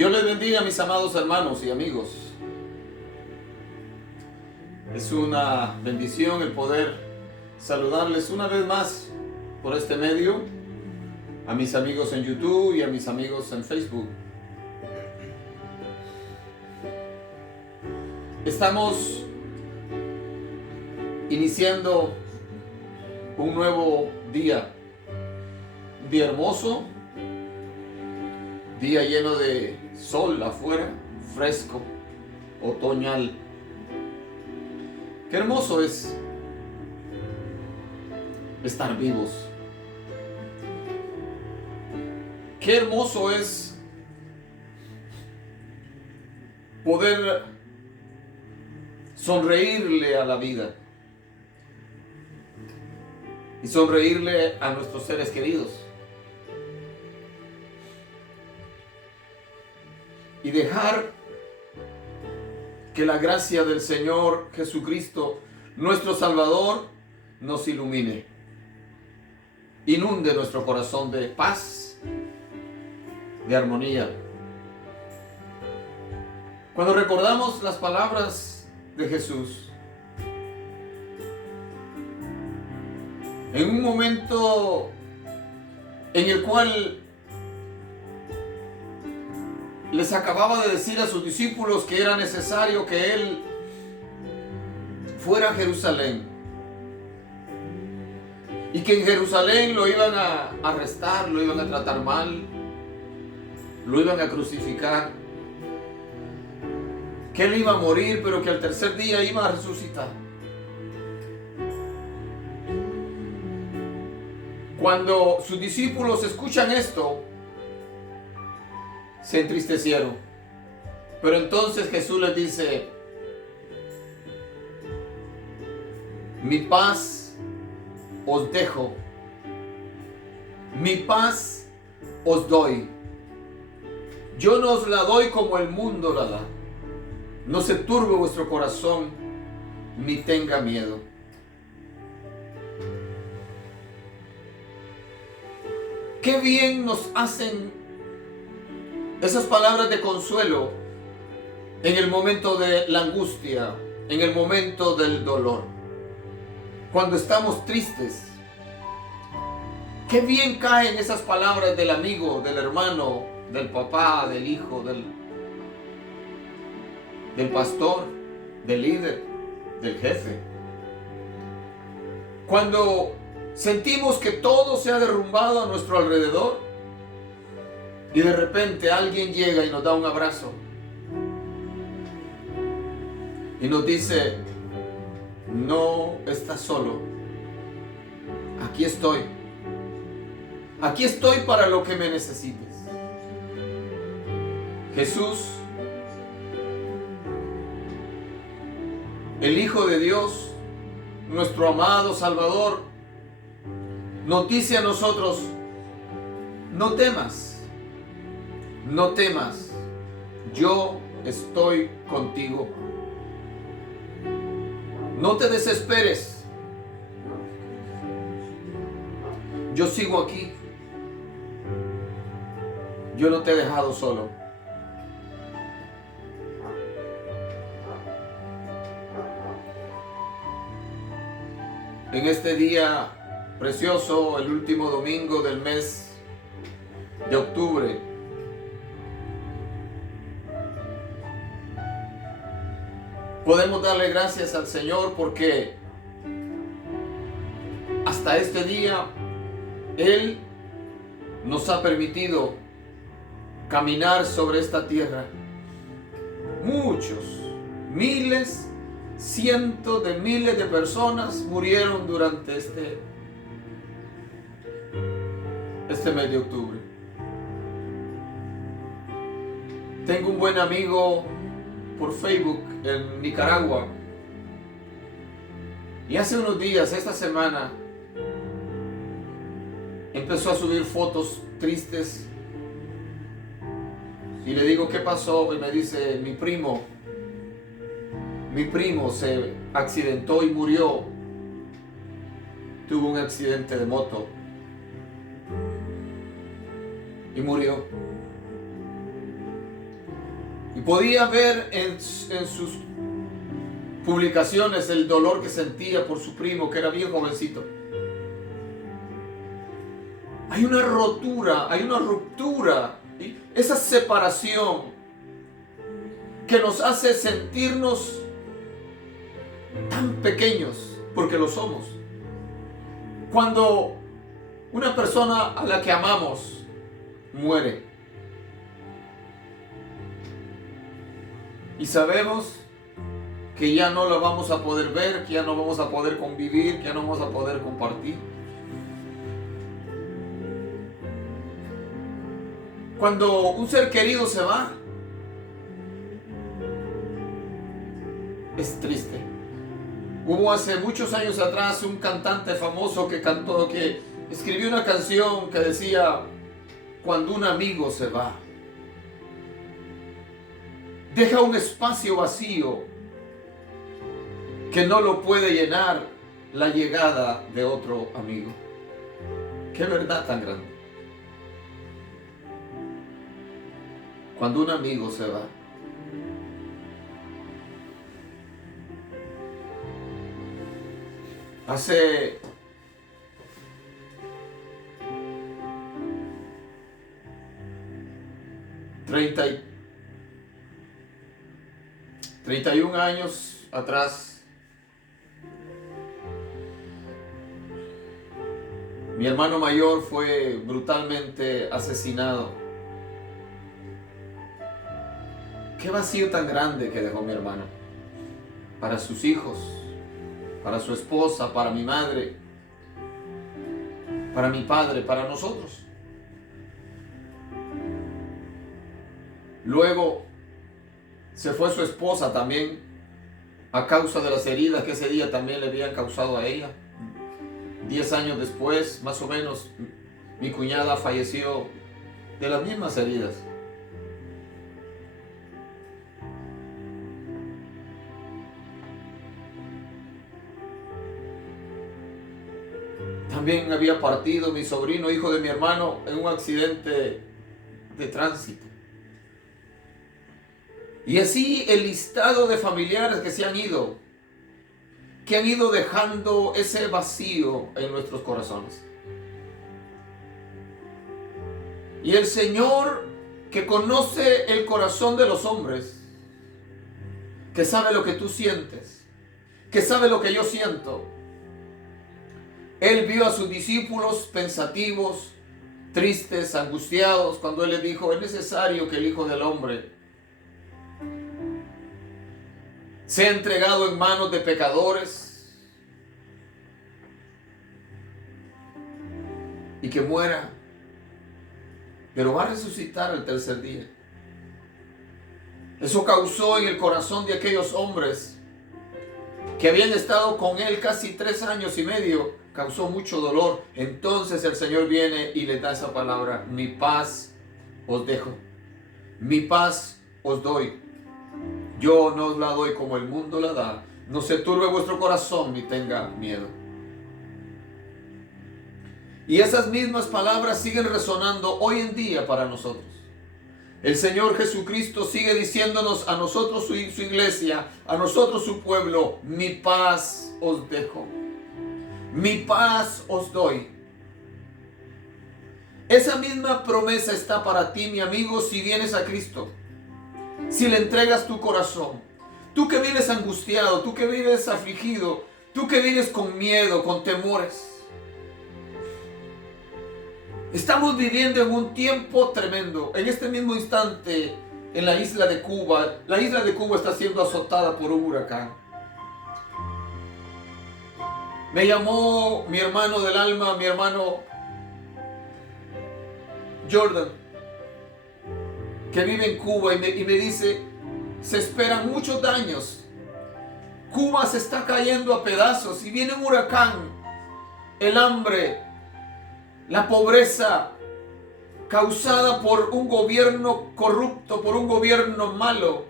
Dios les bendiga, mis amados hermanos y amigos. Es una bendición el poder saludarles una vez más por este medio, a mis amigos en YouTube y a mis amigos en Facebook. Estamos iniciando un nuevo día, un día hermoso, día lleno de sol afuera, fresco, otoñal. Qué hermoso es estar vivos. Qué hermoso es poder sonreírle a la vida y sonreírle a nuestros seres queridos y dejar que la gracia del Señor Jesucristo, nuestro Salvador, nos ilumine, inunde nuestro corazón de paz, de armonía. Cuando recordamos las palabras de Jesús, en un momento en el cual les acababa de decir a sus discípulos que era necesario que Él fuera a Jerusalén y que en Jerusalén lo iban a arrestar, lo iban a tratar mal, lo iban a crucificar, que Él iba a morir, pero que al tercer día iba a resucitar. Cuando sus discípulos escuchan esto, se entristecieron. Pero entonces Jesús les dice: mi paz os dejo, mi paz os doy. Yo no os la doy como el mundo la da. No se turbe vuestro corazón, ni tenga miedo. Qué bien nos hacen esas palabras de consuelo en el momento de la angustia, en el momento del dolor, cuando estamos tristes. Qué bien caen esas palabras del amigo, del hermano, del papá, del hijo, del pastor, del líder, del jefe. Cuando sentimos que todo se ha derrumbado a nuestro alrededor y de repente alguien llega y nos da un abrazo y nos dice: no estás solo, aquí estoy para lo que me necesites. Jesús, el Hijo de Dios, nuestro amado Salvador, nos dice a nosotros: no temas, no temas, yo estoy contigo. No te desesperes, yo sigo aquí, yo no te he dejado solo. En este día precioso, el último domingo del mes de octubre, podemos darle gracias al Señor porque hasta este día Él nos ha permitido caminar sobre esta tierra. Muchos, miles, cientos de miles de personas murieron durante este mes de octubre. Tengo un buen amigo por Facebook en Nicaragua y hace unos días, esta semana, empezó a subir fotos tristes y le digo: ¿qué pasó? Y me dice: mi primo se accidentó y murió, tuvo un accidente de moto y murió. Y podía ver en sus publicaciones el dolor que sentía por su primo, que era bien jovencito. Hay una rotura, hay una ruptura, ¿sí? Esa separación que nos hace sentirnos tan pequeños, porque lo somos. Cuando una persona a la que amamos muere y sabemos que ya no la vamos a poder ver, que ya no vamos a poder convivir, que ya no vamos a poder compartir. Cuando un ser querido se va, es triste. Hubo hace muchos años atrás un cantante famoso que escribió una canción que decía: cuando un amigo se va, deja un espacio vacío que no lo puede llenar la llegada de otro amigo. Qué verdad tan grande. Cuando un amigo se va, hace 31 años atrás, mi hermano mayor fue brutalmente asesinado. Qué vacío tan grande que dejó mi hermano para sus hijos, para su esposa, para mi madre, para mi padre, para nosotros. Luego se fue su esposa también a causa de las heridas que ese día también le habían causado a ella. 10 años después, más o menos, mi cuñada falleció de las mismas heridas. También había partido mi sobrino, hijo de mi hermano, en un accidente de tránsito. Y así el listado de familiares que se han ido, que han ido dejando ese vacío en nuestros corazones. Y el Señor, que conoce el corazón de los hombres, que sabe lo que tú sientes, que sabe lo que yo siento, Él vio a sus discípulos pensativos, tristes, angustiados, cuando Él les dijo: es necesario que el Hijo del Hombre sea entregado en manos de pecadores y que muera, pero va a resucitar al tercer día. Eso causó en el corazón de aquellos hombres que habían estado con Él casi 3 años y medio, causó mucho dolor. Entonces el Señor viene y les da esa palabra: mi paz os dejo, mi paz os doy. Yo no os la doy como el mundo la da. No se turbe vuestro corazón ni tenga miedo. Y esas mismas palabras siguen resonando hoy en día para nosotros. El Señor Jesucristo sigue diciéndonos a nosotros, su iglesia, a nosotros, su pueblo: mi paz os dejo, mi paz os doy. Esa misma promesa está para ti, mi amigo, si vienes a Cristo. Si le entregas tu corazón, tú que vives angustiado, tú que vives afligido, tú que vives con miedo, con temores. Estamos viviendo en un tiempo tremendo. En este mismo instante, en la isla de Cuba está siendo azotada por un huracán. Me llamó mi hermano del alma, mi hermano Jordan, que vive en Cuba, y me dice: se esperan muchos daños. Cuba se está cayendo a pedazos y viene un huracán. El hambre, la pobreza causada por un gobierno corrupto, por un gobierno malo.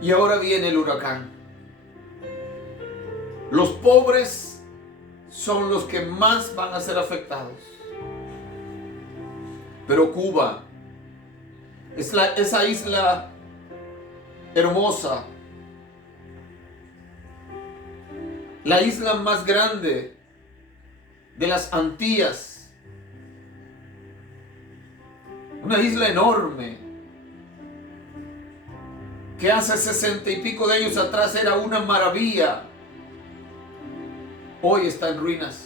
Y ahora viene el huracán. Los pobres son los que más van a ser afectados. Pero Cuba es esa isla hermosa, la isla más grande de las Antillas, una isla enorme que hace 60 y pico de años atrás era una maravilla, hoy está en ruinas.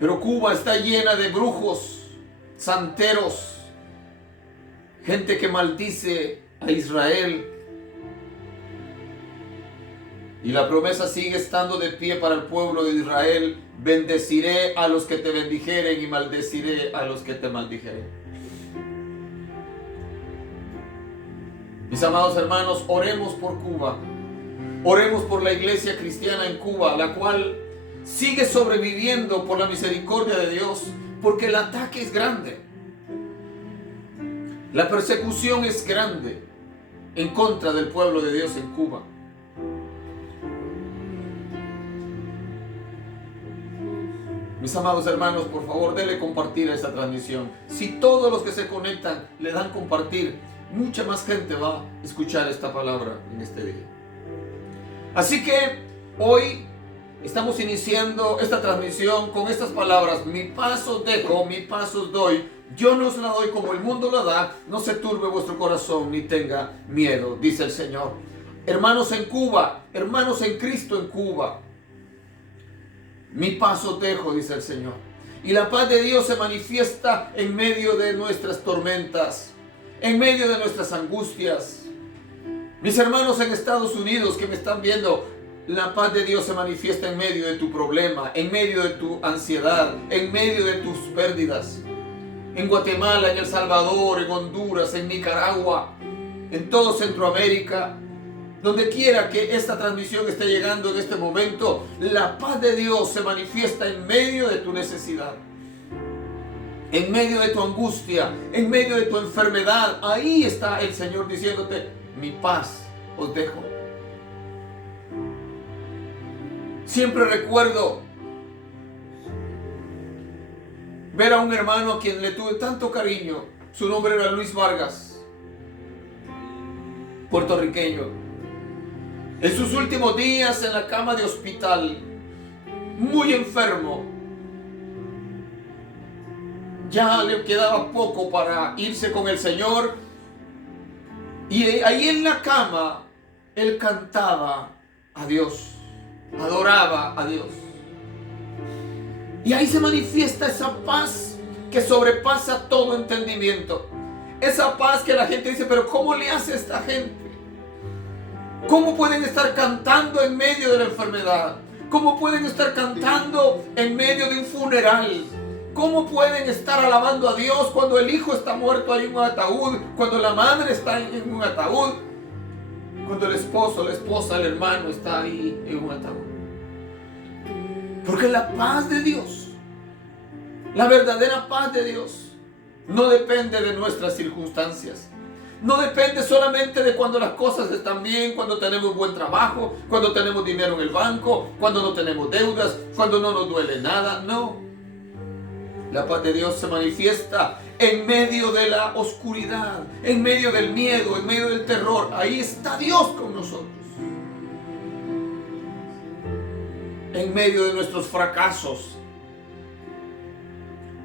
Pero Cuba está llena de brujos, santeros, gente que maldice a Israel. Y la promesa sigue estando de pie para el pueblo de Israel: bendeciré a los que te bendijeren y maldeciré a los que te maldijeren. Mis amados hermanos, oremos por Cuba. Oremos por la iglesia cristiana en Cuba, la cual sigue sobreviviendo por la misericordia de Dios, porque el ataque es grande. La persecución es grande en contra del pueblo de Dios en Cuba. Mis amados hermanos, por favor, denle compartir a esta transmisión. Si todos los que se conectan le dan compartir, mucha más gente va a escuchar esta palabra en este día. Así que hoy estamos iniciando esta transmisión con estas palabras: mi paz os dejo, mi paz os doy. Yo no os la doy como el mundo la da. No se turbe vuestro corazón ni tenga miedo, dice el Señor. Hermanos en Cuba, hermanos en Cristo en Cuba, mi paz os dejo, dice el Señor. Y la paz de Dios se manifiesta en medio de nuestras tormentas, en medio de nuestras angustias. Mis hermanos en Estados Unidos que me están viendo, la paz de Dios se manifiesta en medio de tu problema, en medio de tu ansiedad, en medio de tus pérdidas. En Guatemala, en El Salvador, en Honduras, en Nicaragua, en todo Centroamérica, donde quiera que esta transmisión esté llegando en este momento, la paz de Dios se manifiesta en medio de tu necesidad, en medio de tu angustia, en medio de tu enfermedad. Ahí está el Señor diciéndote: mi paz os dejo. Siempre recuerdo ver a un hermano a quien le tuve tanto cariño. Su nombre era Luis Vargas, puertorriqueño. En sus últimos días en la cama de hospital, muy enfermo, ya le quedaba poco para irse con el Señor. Y ahí en la cama, él cantaba a Dios, adoraba a Dios. Y ahí se manifiesta esa paz que sobrepasa todo entendimiento. Esa paz que la gente dice: pero ¿cómo le hace esta gente? ¿Cómo pueden estar cantando en medio de la enfermedad? ¿Cómo pueden estar cantando en medio de un funeral? ¿Cómo pueden estar alabando a Dios cuando el hijo está muerto ahí en un ataúd? Cuando la madre está en un ataúd. Cuando el esposo, la esposa, el hermano está ahí en un ataúd. Porque la paz de Dios, la verdadera paz de Dios, no depende de nuestras circunstancias. No depende solamente de cuando las cosas están bien, cuando tenemos buen trabajo, cuando tenemos dinero en el banco, cuando no tenemos deudas, cuando no nos duele nada. No. La paz de Dios se manifiesta en medio de la oscuridad, en medio del miedo, en medio del terror. Ahí está Dios con nosotros. En medio de nuestros fracasos,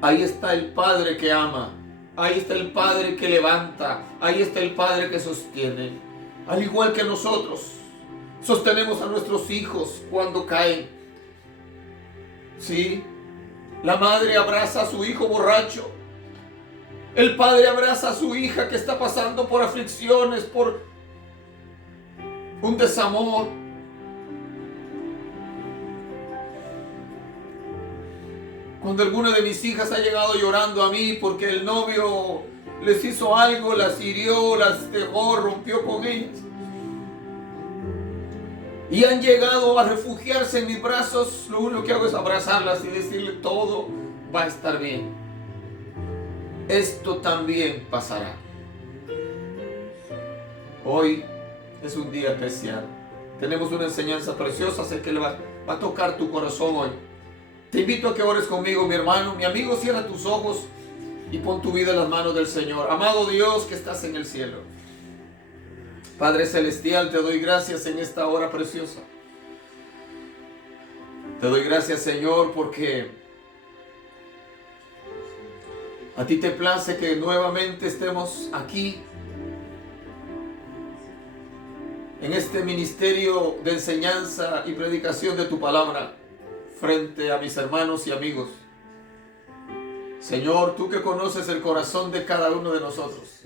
ahí está el Padre que ama. Ahí está el Padre que levanta. Ahí está el Padre que sostiene. Al igual que nosotros sostenemos a nuestros hijos cuando caen. ¿Sí? La madre abraza a su hijo borracho. El padre abraza a su hija que está pasando por aflicciones, por un desamor. Cuando alguna de mis hijas ha llegado llorando a mí porque el novio les hizo algo, las hirió, las dejó, rompió con ellas, y han llegado a refugiarse en mis brazos, lo único que hago es abrazarlas y decirle: todo va a estar bien. Esto también pasará. Hoy es un día especial. Tenemos una enseñanza preciosa, sé que le va a tocar tu corazón hoy. Te invito a que ores conmigo, mi hermano, mi amigo. Cierra tus ojos y pon tu vida en las manos del Señor. Amado Dios que estás en el cielo, Padre Celestial, te doy gracias en esta hora preciosa. Te doy gracias, Señor, porque a ti te place que nuevamente estemos aquí en este ministerio de enseñanza y predicación de tu palabra frente a mis hermanos y amigos. Señor, tú que conoces el corazón de cada uno de nosotros,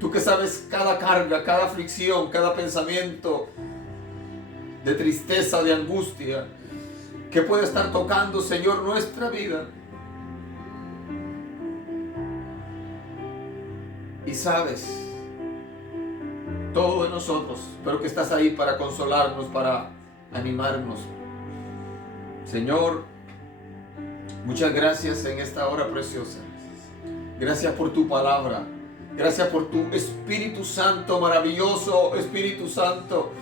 tú que sabes cada carga, cada aflicción, cada pensamiento de tristeza, de angustia, que puede estar tocando, Señor, nuestra vida. Y sabes todo de nosotros, pero que estás ahí para consolarnos, para animarnos. Señor, muchas gracias en esta hora preciosa. Gracias por tu palabra. Gracias por tu Espíritu Santo, maravilloso Espíritu Santo.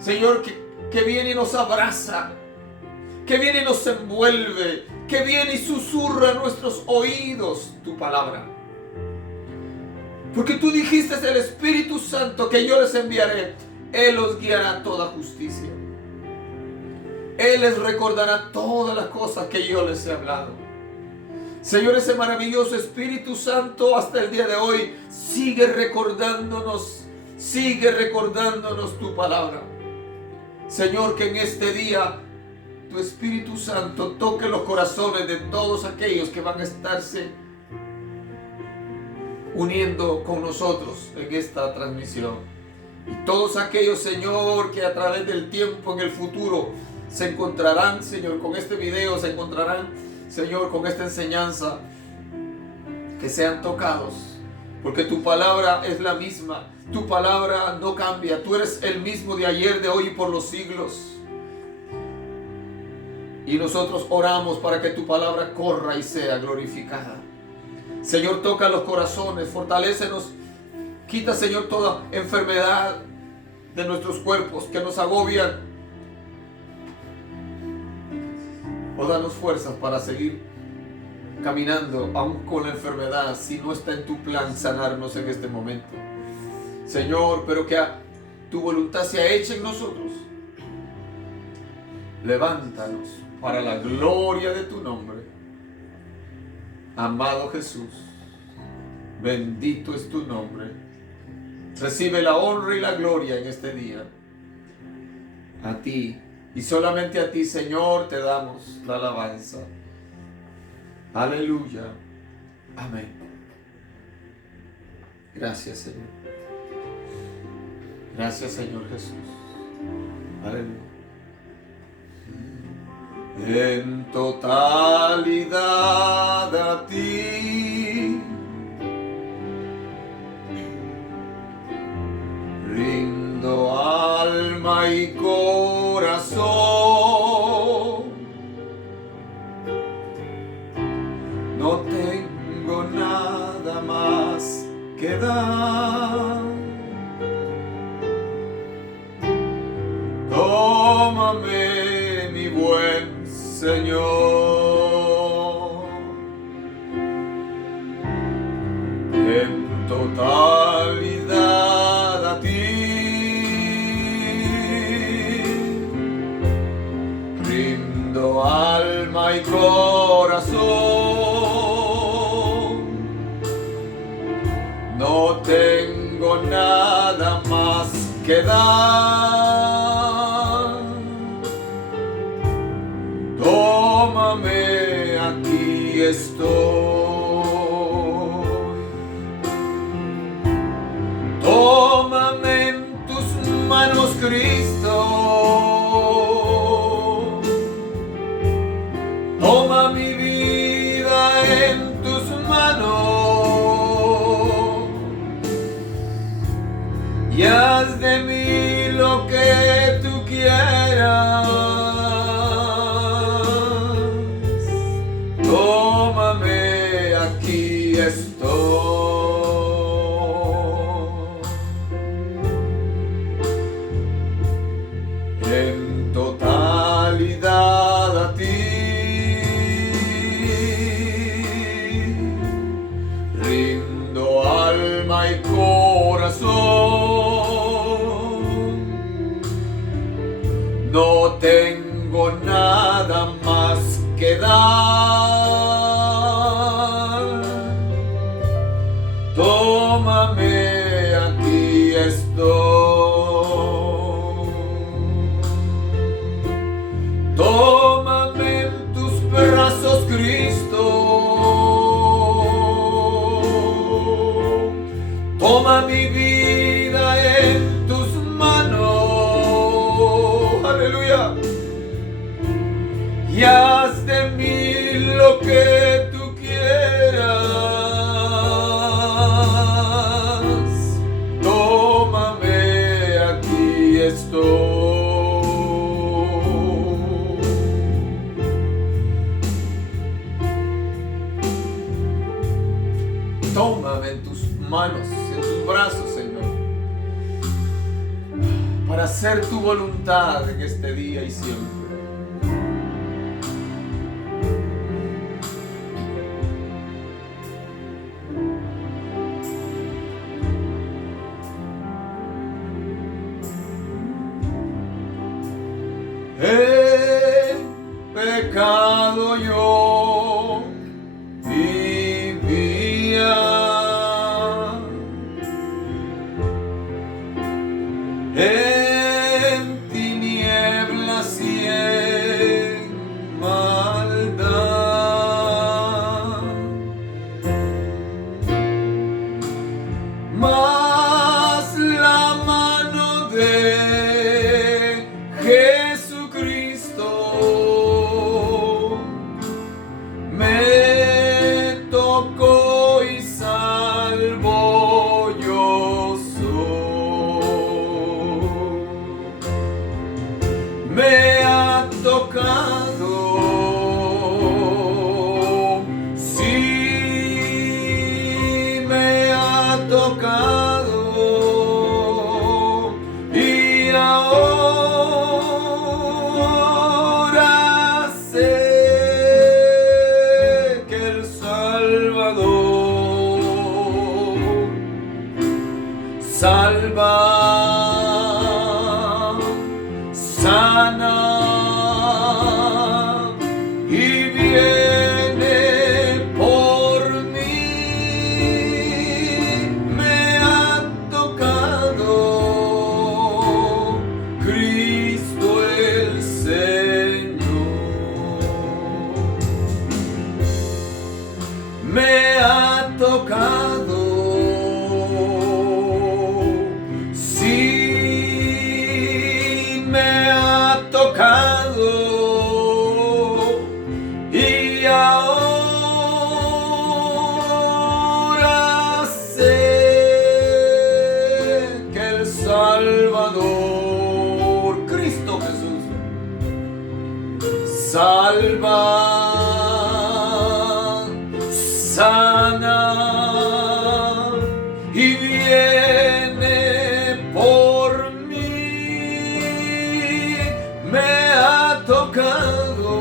Señor, que viene y nos abraza, que viene y nos envuelve, que viene y susurra a nuestros oídos tu palabra. Porque tú dijiste el Espíritu Santo que yo les enviaré. Él los guiará a toda justicia. Él les recordará todas las cosas que yo les he hablado. Señor, ese maravilloso Espíritu Santo hasta el día de hoy sigue recordándonos tu palabra. Señor, que en este día tu Espíritu Santo toque los corazones de todos aquellos que van a estarse uniendo con nosotros en esta transmisión. Y todos aquellos, Señor, que a través del tiempo en el futuro se encontrarán, Señor, con este video, se encontrarán, Señor, con esta enseñanza, que sean tocados, porque tu palabra es la misma, tu palabra no cambia, tú eres el mismo de ayer, de hoy y por los siglos. Y nosotros oramos para que tu palabra corra y sea glorificada. Señor, toca los corazones, fortalécenos, quita, Señor, toda enfermedad de nuestros cuerpos que nos agobian, o danos fuerzas para seguir caminando aún con la enfermedad, si no está en tu plan sanarnos en este momento. Señor, pero que tu voluntad sea hecha en nosotros. Levántanos para la gloria de tu nombre. Amado Jesús, bendito es tu nombre. Recibe la honra y la gloria en este día. A ti y solamente a ti, Señor, te damos la alabanza. Aleluya. Amén. Gracias, Señor. Gracias, Señor Jesús. Aleluya. En totalidad a ti rindo alma y corazón. No tengo nada más que dar. Tómame, mi buen Señor, en totalidad a ti rindo alma y corazón. No tengo nada más que dar. Tómame, aquí estoy. Tómame en tus manos, Cristo. Toma mi vida en tus manos y haz de mí lo que tú quieras. Tómame, aquí estoy. En totalidad a ti aleluya. Y haz de mí lo que tú quieras. Tómame, aquí estoy. Tómame en tus manos, en tus brazos, Señor, para hacer tu voluntad en este día y siempre. He pecado yo, vivía en tinieblas y en maldad, mas la mano de Jesucristo me tocó y salvo yo soy. Me ha tocado, sí, me ha tocado, y ahora sé que el Salvador salva, sana y viene por mí. Me ha tocado Cristo el Señor. Me ha tocado, sí, me ha tocado, y ahora sé que el Salvador, Cristo Jesús, salva, sana y viene por mí. Me ha tocado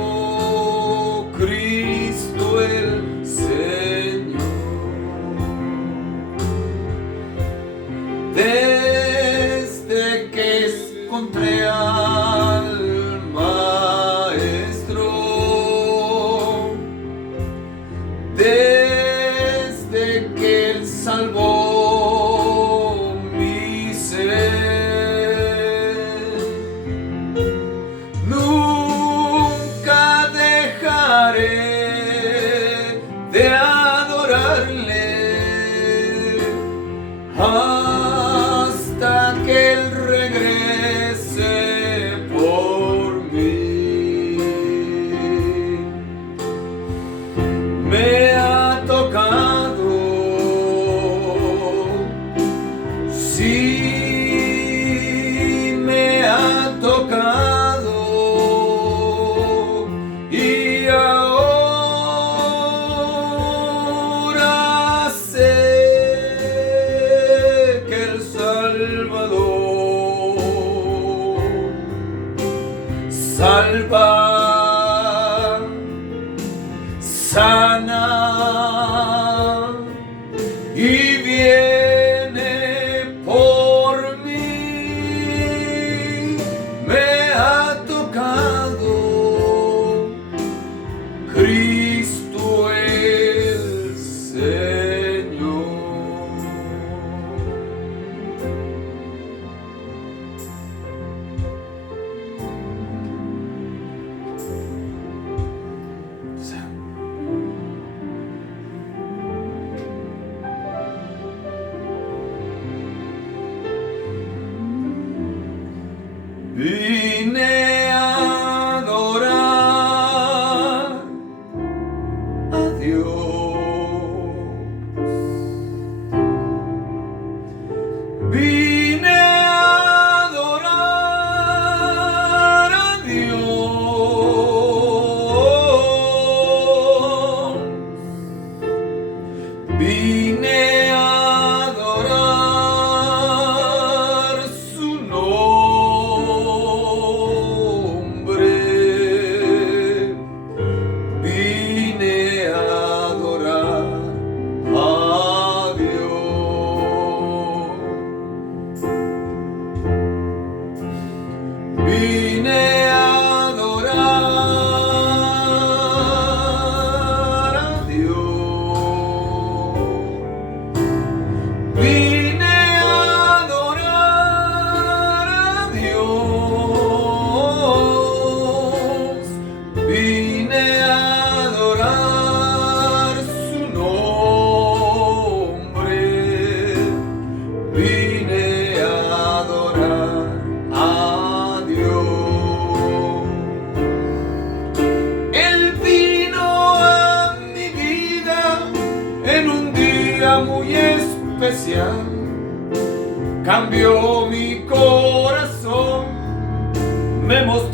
Cristo el Señor. Desde que encontré al Maestro, desde que Él salvó mi ser, nunca dejaré de adorarle hasta que Él regrese por mí. Me ha tocado, sí, me ha tocado, y ahora sé que el Salvador salva, sana y viene por mí. Me ha tocado Cristo el Señor. Vine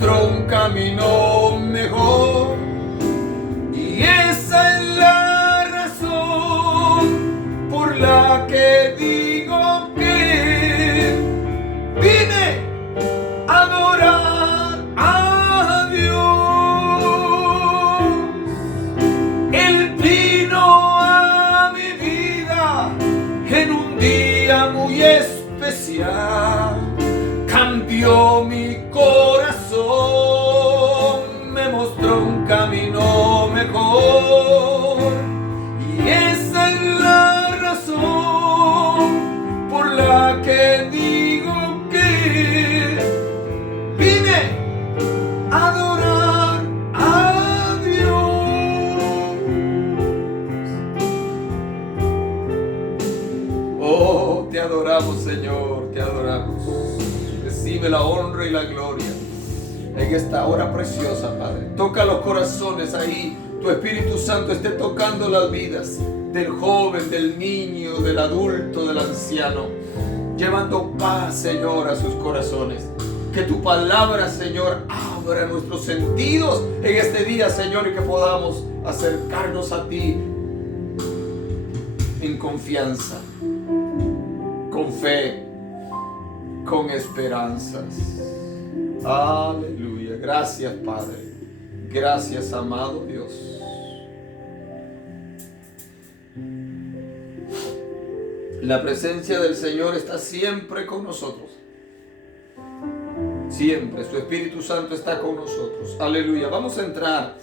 mostró un camino mejor. Y esa es la razón por la que digo que vine a adorar a Dios. Él vino a mi vida en un día muy especial. Cambió mi corazón, me mostró un camino mejor. Y esa es la razón por la que digo que vine a adorar a Dios. Oh, te adoramos, Señor, te adoramos. Recibe la honra y la gloria en esta hora preciosa, Padre. Toca los corazones ahí. Tu Espíritu Santo esté tocando las vidas del joven, del niño, del adulto, del anciano, llevando paz, Señor, a sus corazones. Que tu palabra, Señor, abra nuestros sentidos en este día, Señor, y que podamos acercarnos a ti en confianza, con fe, con esperanzas. Aleluya. Gracias, Padre. Gracias, amado Dios. La presencia del Señor está siempre con nosotros. Siempre. Su Espíritu Santo está con nosotros. Aleluya. Vamos a entrar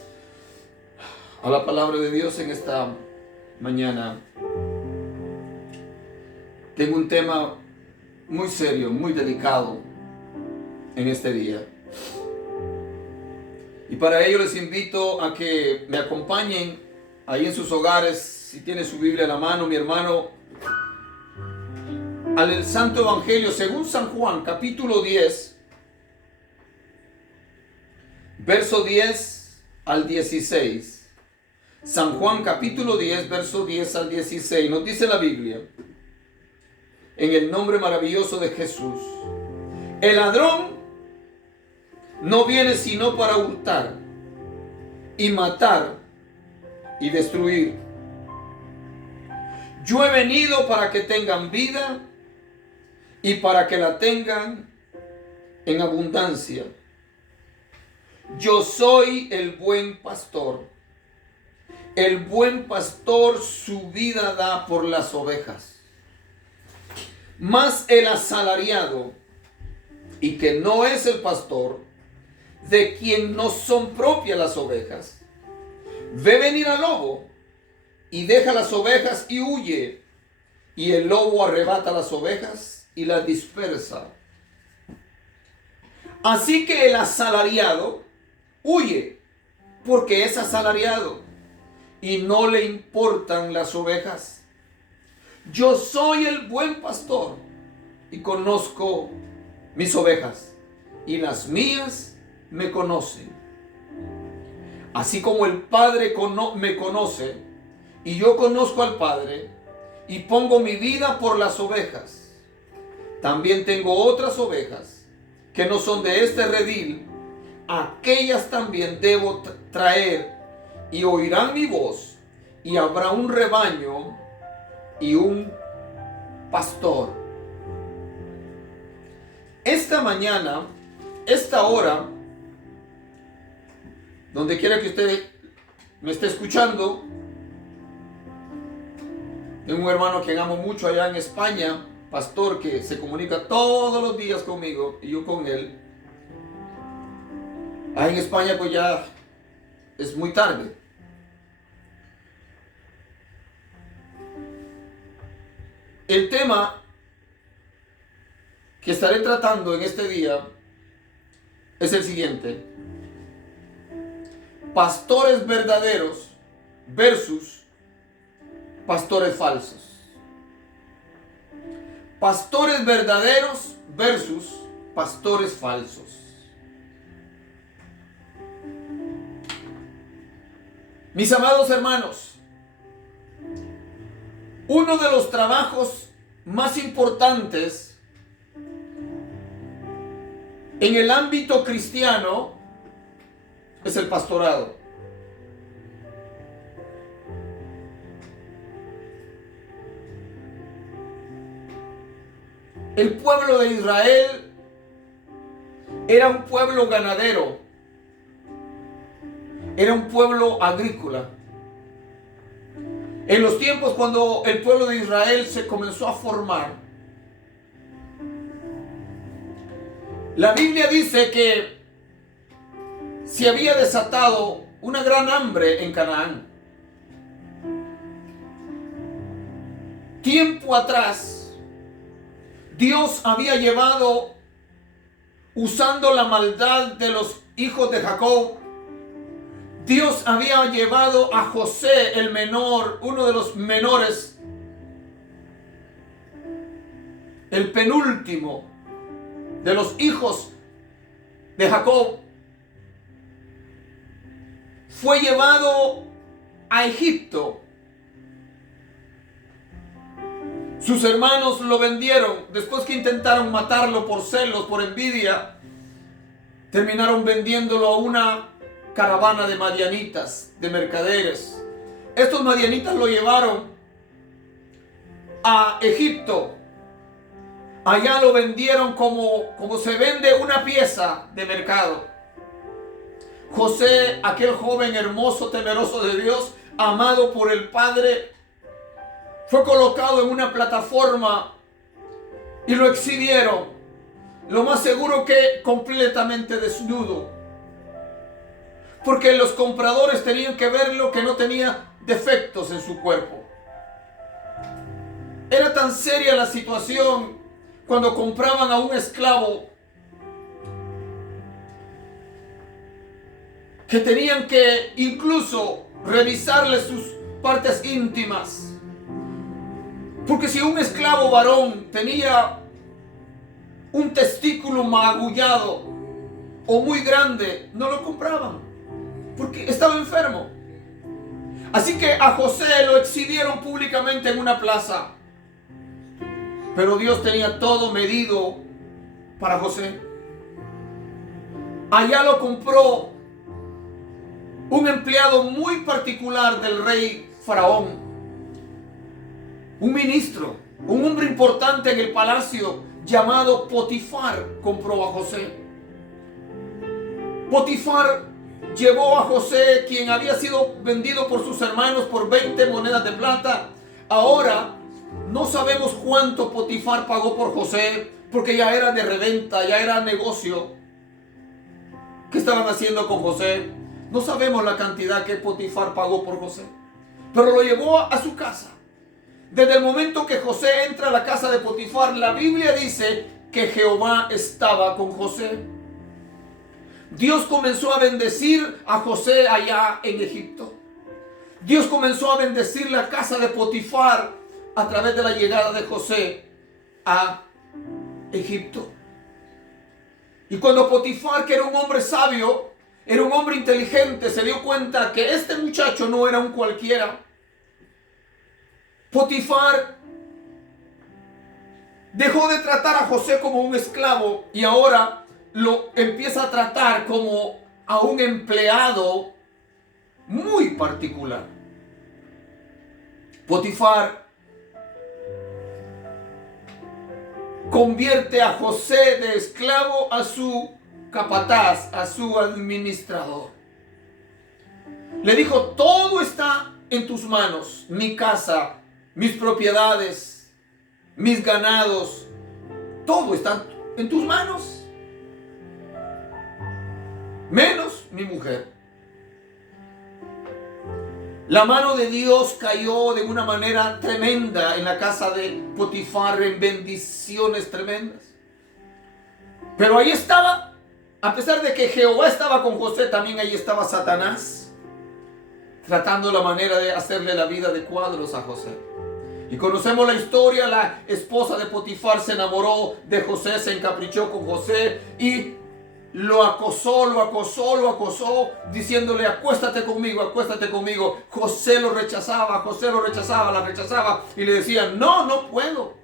a la palabra de Dios en esta mañana. Tengo un tema muy serio, muy delicado en este día. Y para ello les invito a que me acompañen ahí en sus hogares, si tiene su Biblia a la mano, mi hermano, al Santo Evangelio según San Juan, capítulo 10, verso 10 al 16. San Juan, capítulo 10, verso 10 al 16. Nos dice la Biblia, en el nombre maravilloso de Jesús: el ladrón no viene sino para hurtar y matar y destruir. Yo he venido para que tengan vida y para que la tengan en abundancia. Yo soy el buen pastor. El buen pastor su vida da por las ovejas. Mas el asalariado, y que no es el pastor, de quien no son propias las ovejas, ve venir al lobo y deja las ovejas y huye, y el lobo arrebata las ovejas y las dispersa. Así que el asalariado huye porque es asalariado y no le importan las ovejas. Yo soy el buen pastor y conozco mis ovejas, y las mías me conocen. Así como el Padre me conoce y yo conozco al Padre y pongo mi vida por las ovejas, también tengo otras ovejas que no son de este redil. Aquellas también debo traer, y oirán mi voz, y habrá un rebaño y un pastor. Esta mañana, esta hora, donde quiera que usted me esté escuchando, tengo un hermano que amo mucho allá en España, pastor, que se comunica todos los días conmigo y yo con él. Ahí en España pues ya es muy tarde. El tema que estaré tratando en este día es el siguiente: pastores verdaderos versus pastores falsos. Pastores verdaderos versus pastores falsos. Mis amados hermanos, uno de los trabajos más importantes en el ámbito cristiano es el pastorado. El pueblo de Israel era un pueblo ganadero, era un pueblo agrícola. En los tiempos cuando el pueblo de Israel se comenzó a formar, la Biblia dice que se había desatado una gran hambre en Canaán. Tiempo atrás, Dios había llevado, usando la maldad de los hijos de Jacob, Dios había llevado a José, el menor, uno de los menores, el penúltimo de los hijos de Jacob, fue llevado a Egipto. Sus hermanos lo vendieron. Después que intentaron matarlo por celos, por envidia, terminaron vendiéndolo a una caravana de madianitas, de mercaderes. Estos madianitas lo llevaron a Egipto. Allá lo vendieron como se vende una pieza de mercado. José, aquel joven hermoso, temeroso de Dios, amado por el Padre, fue colocado en una plataforma y lo exhibieron. Lo más seguro que completamente desnudo, porque los compradores tenían que verlo, que no tenía defectos en su cuerpo. Era tan seria la situación cuando compraban a un esclavo que tenían que incluso revisarle sus partes íntimas. Porque si un esclavo varón tenía un testículo magullado o muy grande, no lo compraban, porque estaba enfermo. Así que a José lo exhibieron públicamente en una plaza. Pero Dios tenía todo medido para José. Allá lo compró un empleado muy particular del rey Faraón. Un ministro, un hombre importante en el palacio llamado Potifar compró a José. Potifar llevó a José, quien había sido vendido por sus hermanos por 20 monedas de plata. Ahora no sabemos cuánto Potifar pagó por José, porque ya era de reventa, ya era negocio que estaban haciendo con José. No sabemos la cantidad que Potifar pagó por José, pero lo llevó a su casa. Desde el momento que José entra a la casa de Potifar, la Biblia dice que Jehová estaba con José. Dios comenzó a bendecir a José allá en Egipto. Dios comenzó a bendecir la casa de Potifar a través de la llegada de José a Egipto. Y cuando Potifar, que era un hombre sabio, era un hombre inteligente, se dio cuenta que este muchacho no era un cualquiera. Potifar dejó de tratar a José como un esclavo y ahora lo empieza a tratar como a un empleado muy particular. Potifar convierte a José de esclavo a su capataz, a su administrador. Le dijo: todo está en tus manos, mi casa, mis propiedades, mis ganados, todo está en tus manos, menos mi mujer. La mano de Dios cayó de una manera tremenda en la casa de Potifar, en bendiciones tremendas. Pero ahí estaba, a pesar de que Jehová estaba con José, también ahí estaba Satanás, tratando la manera de hacerle la vida de cuadros a José. Y conocemos la historia. La esposa de Potifar se enamoró de José, se encaprichó con José y lo acosó, diciéndole: acuéstate conmigo, acuéstate conmigo. José lo rechazaba, la rechazaba y le decía: no puedo.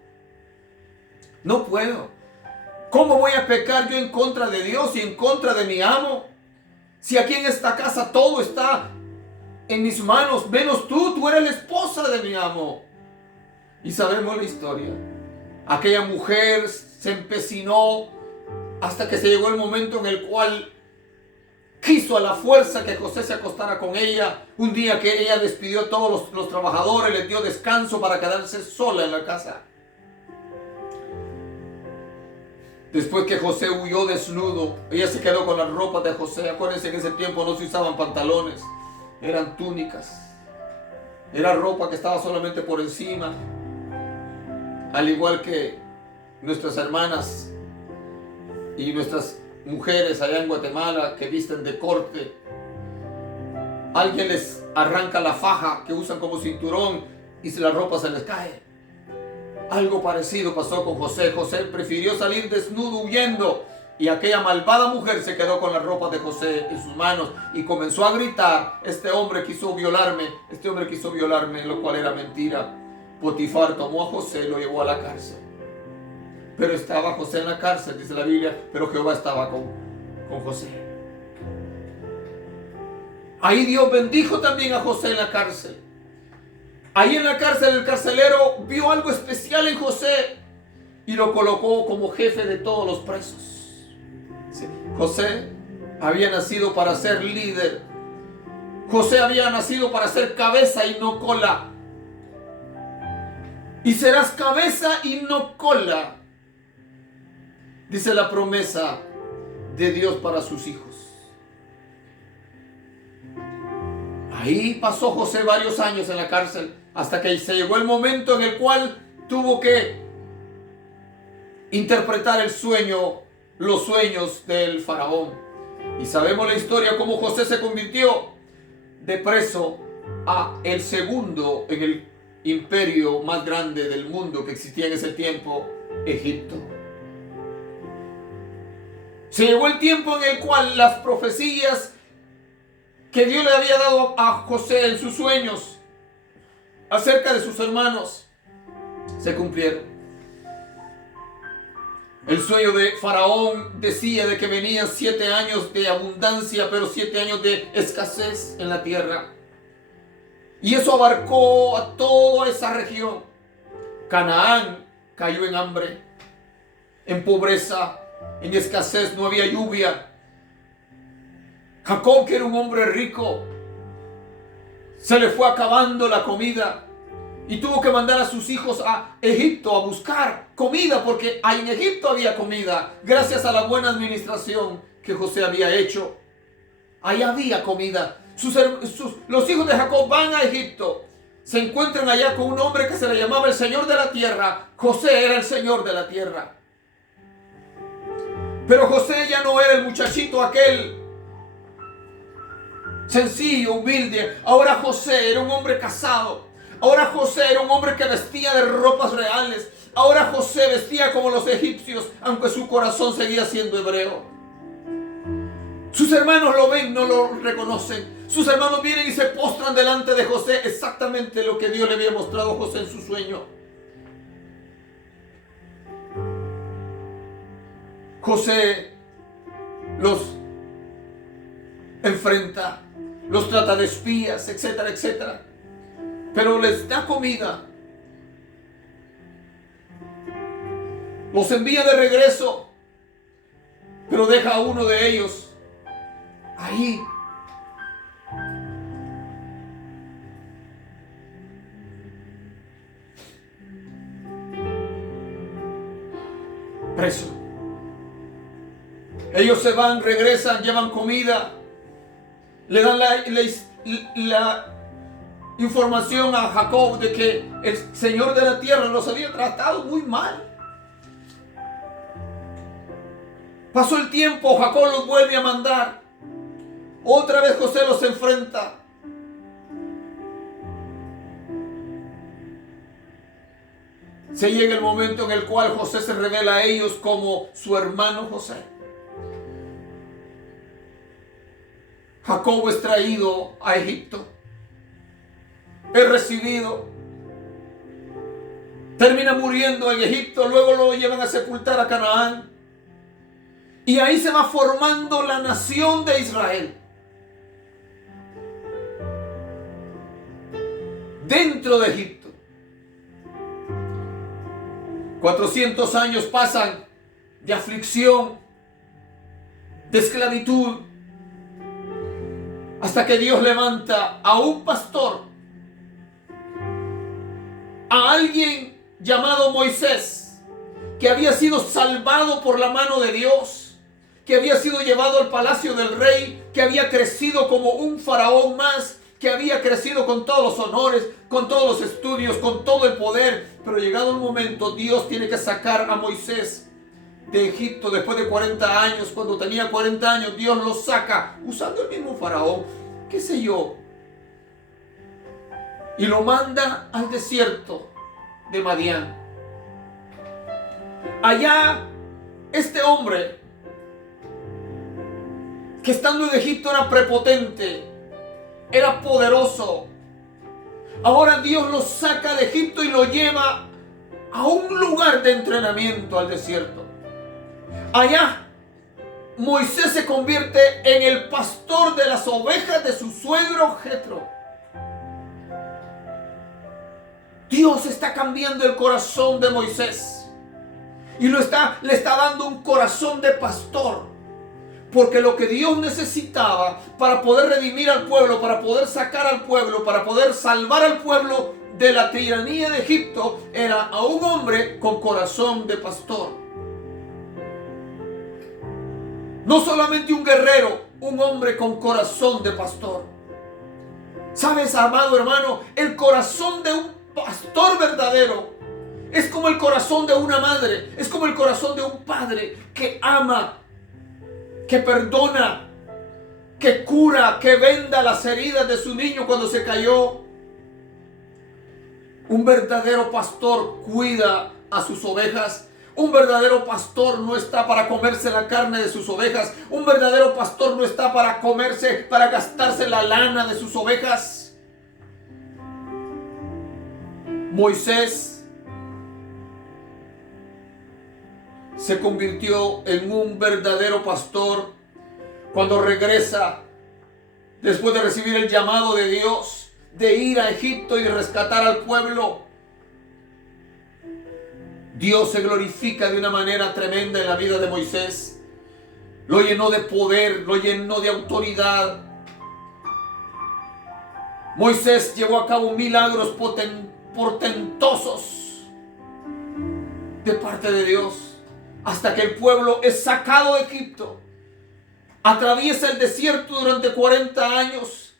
¿Cómo voy a pecar yo en contra de Dios y en contra de mi amo? Si aquí en esta casa todo está en mis manos, menos tú eres la esposa de mi amo. Y sabemos la historia. Aquella mujer se empecinó hasta que se llegó el momento en el cual quiso a la fuerza que José se acostara con ella. Un día que ella despidió a todos los trabajadores, les dio descanso para quedarse sola en la casa. Después que José huyó desnudo, ella se quedó con las ropas de José. Acuérdense que en ese tiempo no se usaban pantalones, eran túnicas. Era ropa que estaba solamente por encima. Al igual que nuestras hermanas y nuestras mujeres allá en Guatemala que visten de corte. Alguien les arranca la faja que usan como cinturón y la ropa se les cae. Algo parecido pasó con José. José prefirió salir desnudo huyendo y aquella malvada mujer se quedó con la ropa de José en sus manos y comenzó a gritar: este hombre quiso violarme, lo cual era mentira. Potifar tomó a José y lo llevó a la cárcel. Pero estaba José en la cárcel, dice la Biblia, pero Jehová estaba con José. Ahí Dios bendijo también a José en la cárcel. Ahí en la cárcel el carcelero vio algo especial en José y lo colocó como jefe de todos los presos. Sí. José había nacido para ser líder. José había nacido para ser cabeza y no cola. Y serás cabeza y no cola, dice la promesa de Dios para sus hijos. Ahí pasó José varios años en la cárcel hasta que se llegó el momento en el cual tuvo que interpretar los sueños del faraón. Y sabemos la historia, cómo José se convirtió de preso a el segundo en el imperio más grande del mundo que existía en ese tiempo, Egipto. Se llegó el tiempo en el cual las profecías que Dios le había dado a José en sus sueños acerca de sus hermanos se cumplieron. El sueño de Faraón decía de que venían 7 años de abundancia, pero 7 años de escasez en la tierra. Y eso abarcó a toda esa región. Canaán cayó en hambre, en pobreza, en escasez, no había lluvia. Jacob, que era un hombre rico, se le fue acabando la comida y tuvo que mandar a sus hijos a Egipto a buscar comida, porque ahí en Egipto había comida, gracias a la buena administración que José había hecho. Ahí había comida. Los hijos de Jacob van a Egipto, se encuentran allá con un hombre que se le llamaba el Señor de la Tierra. José era el Señor de la Tierra. Pero José ya no era el muchachito aquel sencillo, humilde. Ahora José era un hombre casado. Ahora José era un hombre que vestía de ropas reales. Ahora José vestía como los egipcios, aunque su corazón seguía siendo hebreo. Sus hermanos lo ven, no lo reconocen. Sus hermanos vienen y se postran delante de José, exactamente lo que Dios le había mostrado a José en su sueño. José los enfrenta, los trata de espías, etcétera, etcétera. Pero les da comida. Los envía de regreso, pero deja a uno de ellos ahí. Preso. Ellos se van, regresan, llevan comida, le dan la información a Jacob de que el Señor de la tierra los había tratado muy mal. Pasó el tiempo, Jacob los vuelve a mandar. Otra vez José los enfrenta. Se llega el momento en el cual José se revela a ellos como su hermano José. Jacob es traído a Egipto. Es recibido. Termina muriendo en Egipto. Luego lo llevan a sepultar a Canaán. Y ahí se va formando la nación de Israel. Dentro de Egipto. 400 años pasan de aflicción, de esclavitud, hasta que Dios levanta a un pastor, a alguien llamado Moisés, que había sido salvado por la mano de Dios, que había sido llevado al palacio del rey, que había crecido como un faraón más, que había crecido con todos los honores, con todos los estudios, con todo el poder. Pero llegado el momento, Dios tiene que sacar a Moisés de Egipto después de 40 años. Cuando tenía 40 años, Dios lo saca usando el mismo faraón, qué sé yo, y lo manda al desierto de Madián. Allá, este hombre, que estando en Egipto era prepotente, era poderoso, ahora Dios lo saca de Egipto y lo lleva a un lugar de entrenamiento, al desierto. Allá Moisés se convierte en el pastor de las ovejas de su suegro Jetro. Dios está cambiando el corazón de Moisés y le está dando un corazón de pastor. Porque lo que Dios necesitaba para poder redimir al pueblo, para poder sacar al pueblo, para poder salvar al pueblo de la tiranía de Egipto, era a un hombre con corazón de pastor. No solamente un guerrero, un hombre con corazón de pastor. ¿Sabes, amado hermano? El corazón de un pastor verdadero es como el corazón de una madre, es como el corazón de un padre que ama, que perdona, que cura, que venda las heridas de su niño cuando se cayó. Un verdadero pastor cuida a sus ovejas. Un verdadero pastor no está para comerse la carne de sus ovejas. Un verdadero pastor no está para gastarse la lana de sus ovejas. Moisés se convirtió en un verdadero pastor cuando regresa después de recibir el llamado de Dios de ir a Egipto y rescatar al pueblo. Dios se glorifica de una manera tremenda en la vida de Moisés. Lo llenó de poder, lo llenó de autoridad. Moisés llevó a cabo milagros portentosos de parte de Dios, hasta que el pueblo es sacado de Egipto. Atraviesa el desierto durante 40 años.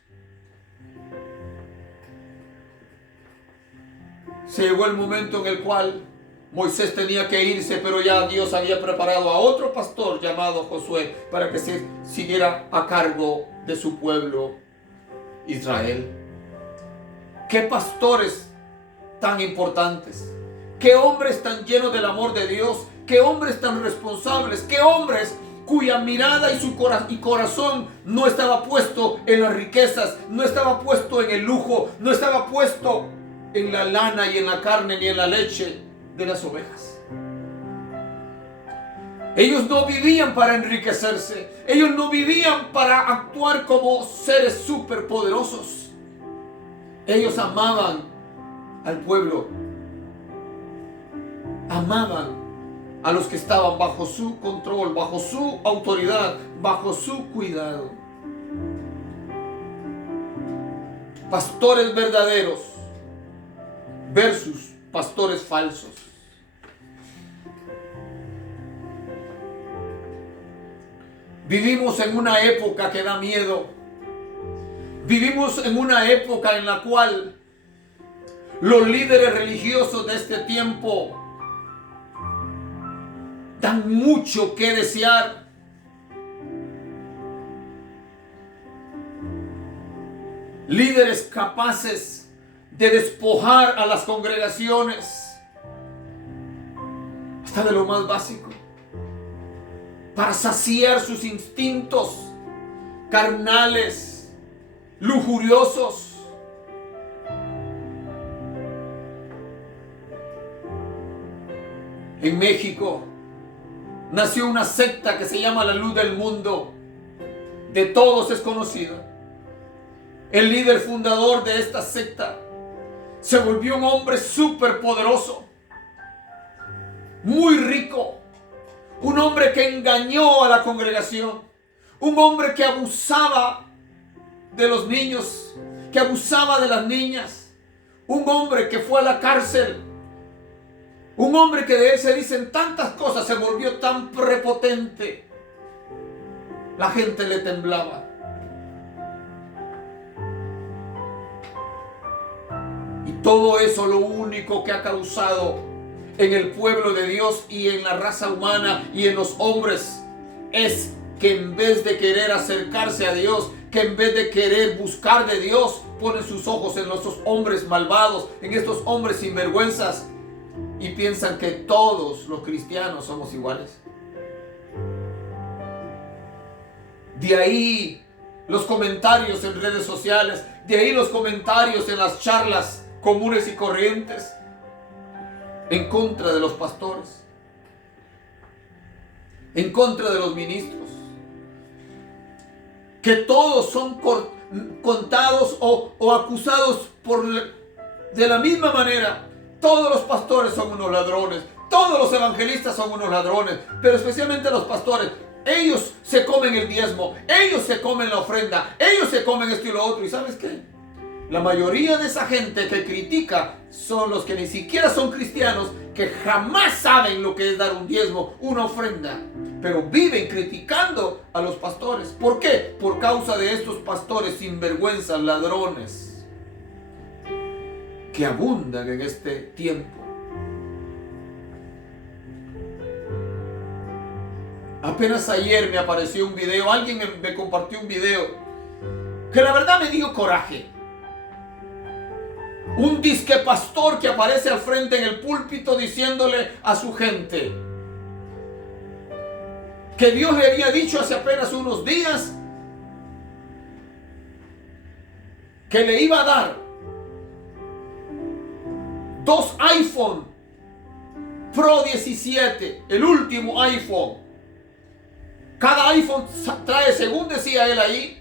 Se llegó el momento en el cual Moisés tenía que irse, pero ya Dios había preparado a otro pastor llamado Josué para que se siguiera a cargo de su pueblo Israel. ¡Qué pastores tan importantes! ¡Qué hombres tan llenos del amor de Dios! ¡Qué hombres tan responsables! ¡Qué hombres cuya mirada y corazón no estaba puesto en las riquezas, no estaba puesto en el lujo, no estaba puesto en la lana y en la carne ni en la leche de las ovejas! Ellos no vivían para enriquecerse. Ellos no vivían para actuar como seres superpoderosos. Ellos amaban al pueblo. Amaban a los que estaban bajo su control, bajo su autoridad, bajo su cuidado. Pastores verdaderos versus pastores falsos. Vivimos en una época que da miedo. Vivimos en una época en la cual los líderes religiosos de este tiempo dan mucho que desear. Líderes capaces de despojar a las congregaciones hasta de lo más básico, para saciar sus instintos carnales, lujuriosos. En México nació una secta que se llama La Luz del Mundo. De todos es conocida. El líder fundador de esta secta se volvió un hombre súper poderoso, muy rico, un hombre que engañó a la congregación, un hombre que abusaba de los niños, que abusaba de las niñas, un hombre que fue a la cárcel, un hombre que de él se dicen tantas cosas, se volvió tan prepotente. La gente le temblaba. Y todo eso lo único que ha causado en el pueblo de Dios y en la raza humana y en los hombres es que en vez de querer acercarse a Dios, que en vez de querer buscar de Dios, ponen sus ojos en estos hombres malvados, en estos hombres sinvergüenzas, y piensan que todos los cristianos somos iguales. De ahí los comentarios en redes sociales, de ahí los comentarios en las charlas comunes y corrientes en contra de los pastores, en contra de los ministros, que todos son contados o acusados de la misma manera. Todos los pastores son unos ladrones, todos los evangelistas son unos ladrones, pero especialmente los pastores. Ellos se comen el diezmo, ellos se comen la ofrenda, ellos se comen esto y lo otro. ¿Y sabes qué? La mayoría de esa gente que critica son los que ni siquiera son cristianos, que jamás saben lo que es dar un diezmo, una ofrenda, pero viven criticando a los pastores. ¿Por qué? Por causa de estos pastores sinvergüenzas, ladrones, que abundan en este tiempo. Apenas ayer me apareció un video, alguien me compartió un video que la verdad me dio coraje. Un disque pastor que aparece al frente en el púlpito diciéndole a su gente que Dios le había dicho hace apenas unos días que le iba a dar 2 iPhone Pro 17, el último iPhone. Cada iPhone trae, según decía él ahí,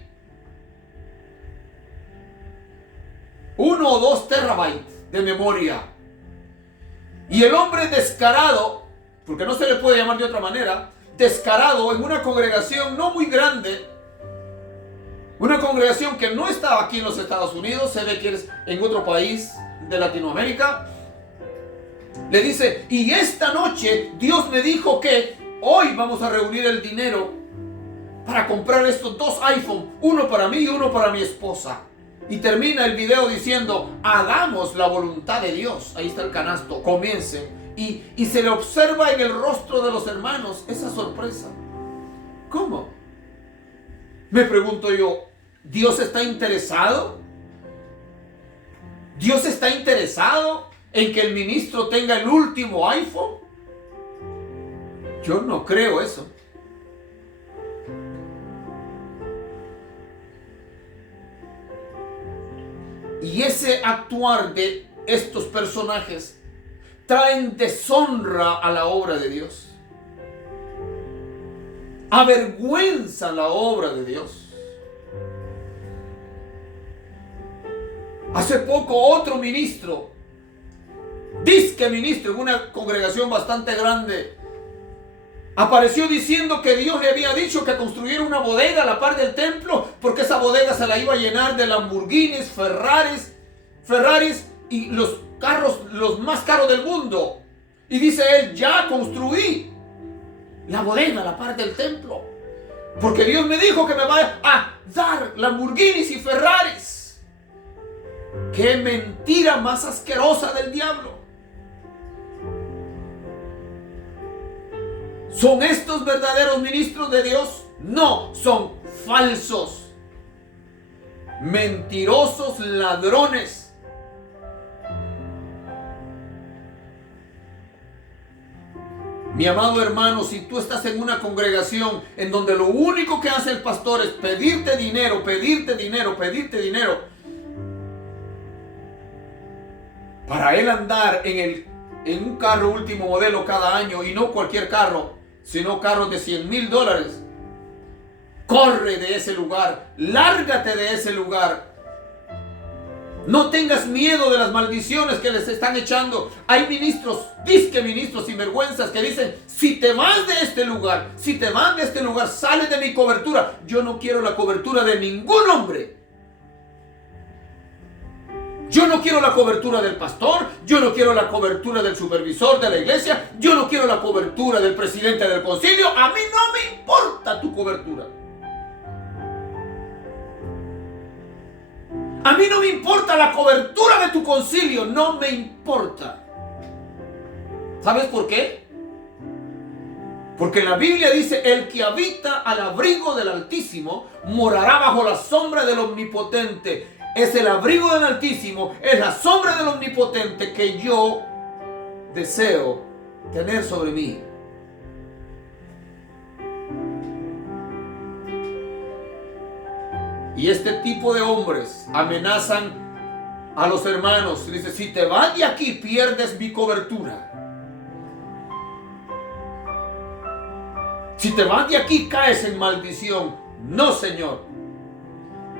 1 o 2 terabytes de memoria. Y el hombre descarado, porque no se le puede llamar de otra manera, descarado en una congregación no muy grande, una congregación que no estaba aquí en los Estados Unidos, se ve que es en otro país de Latinoamérica, le dice: y esta noche Dios me dijo que hoy vamos a reunir el dinero para comprar estos 2 iPhone, uno para mí y uno para mi esposa. Y termina el video diciendo: hagamos la voluntad de Dios. Ahí está el canasto, comiencen. Y se le observa en el rostro de los hermanos esa sorpresa. ¿Cómo? Me pregunto yo, ¿Dios está interesado? ¿Dios está interesado en que el ministro tenga el último iPhone? Yo no creo eso. Y ese actuar de estos personajes traen deshonra a la obra de Dios. Avergüenza la obra de Dios. Hace poco otro ministro, disque ministro en una congregación bastante grande, apareció diciendo que Dios le había dicho que construyera una bodega a la par del templo, porque esa bodega se la iba a llenar de Lamborghinis, Ferraris y los carros los más caros del mundo. Y dice él: ya construí la bodega a la par del templo, porque Dios me dijo que me va a dar Lamborghinis y Ferraris. ¡Qué mentira más asquerosa del diablo! ¿Son estos verdaderos ministros de Dios? No, son falsos, mentirosos, ladrones. Mi amado hermano, si tú estás en una congregación en donde lo único que hace el pastor es pedirte dinero, para él andar en un carro último modelo cada año, y no cualquier carro, sino carros de $100,000. Corre de ese lugar, lárgate de ese lugar. No tengas miedo de las maldiciones que les están echando. Hay ministros, disque ministros sinvergüenzas que dicen: si te vas de este lugar, si te vas de este lugar, sales de mi cobertura. Yo no quiero la cobertura de ningún hombre. Yo no quiero la cobertura del pastor, yo no quiero la cobertura del supervisor de la iglesia, yo no quiero la cobertura del presidente del concilio. A mí no me importa tu cobertura. A mí no me importa la cobertura de tu concilio, no me importa. ¿Sabes por qué? Porque la Biblia dice: el que habita al abrigo del Altísimo morará bajo la sombra del Omnipotente. Es el abrigo del Altísimo, es la sombra del Omnipotente que yo deseo tener sobre mí. Y este tipo de hombres amenazan a los hermanos. Dice: si te vas de aquí, pierdes mi cobertura. Si te vas de aquí, caes en maldición. No, Señor.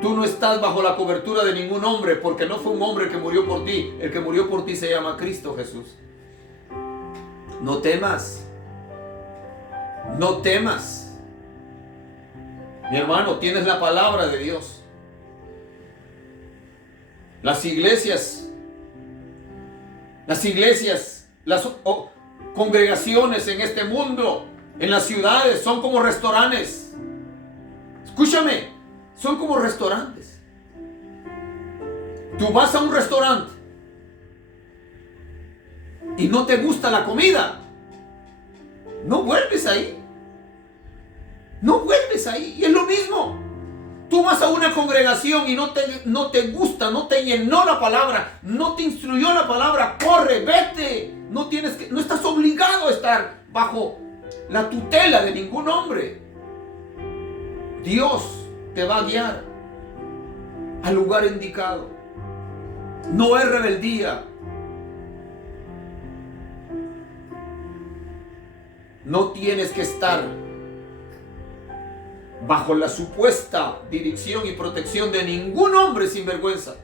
Tú no estás bajo la cobertura de ningún hombre, porque no fue un hombre el que murió por ti. El que murió por ti se llama Cristo Jesús. No temas. No temas. Mi hermano, tienes la palabra de Dios. Las iglesias, las congregaciones en este mundo, en las ciudades, son como restaurantes. Escúchame, son como restaurantes. Tú vas a un restaurante y no te gusta la comida, no vuelves ahí. No vuelves ahí. Y es lo mismo. Tú vas a una congregación y no te gusta, no te llenó la palabra, no te instruyó la palabra. Corre, vete. No estás obligado a estar bajo la tutela de ningún hombre. Dios te va a guiar al lugar indicado. No es rebeldía. No tienes que estar bajo la supuesta dirección y protección de ningún hombre sinvergüenza,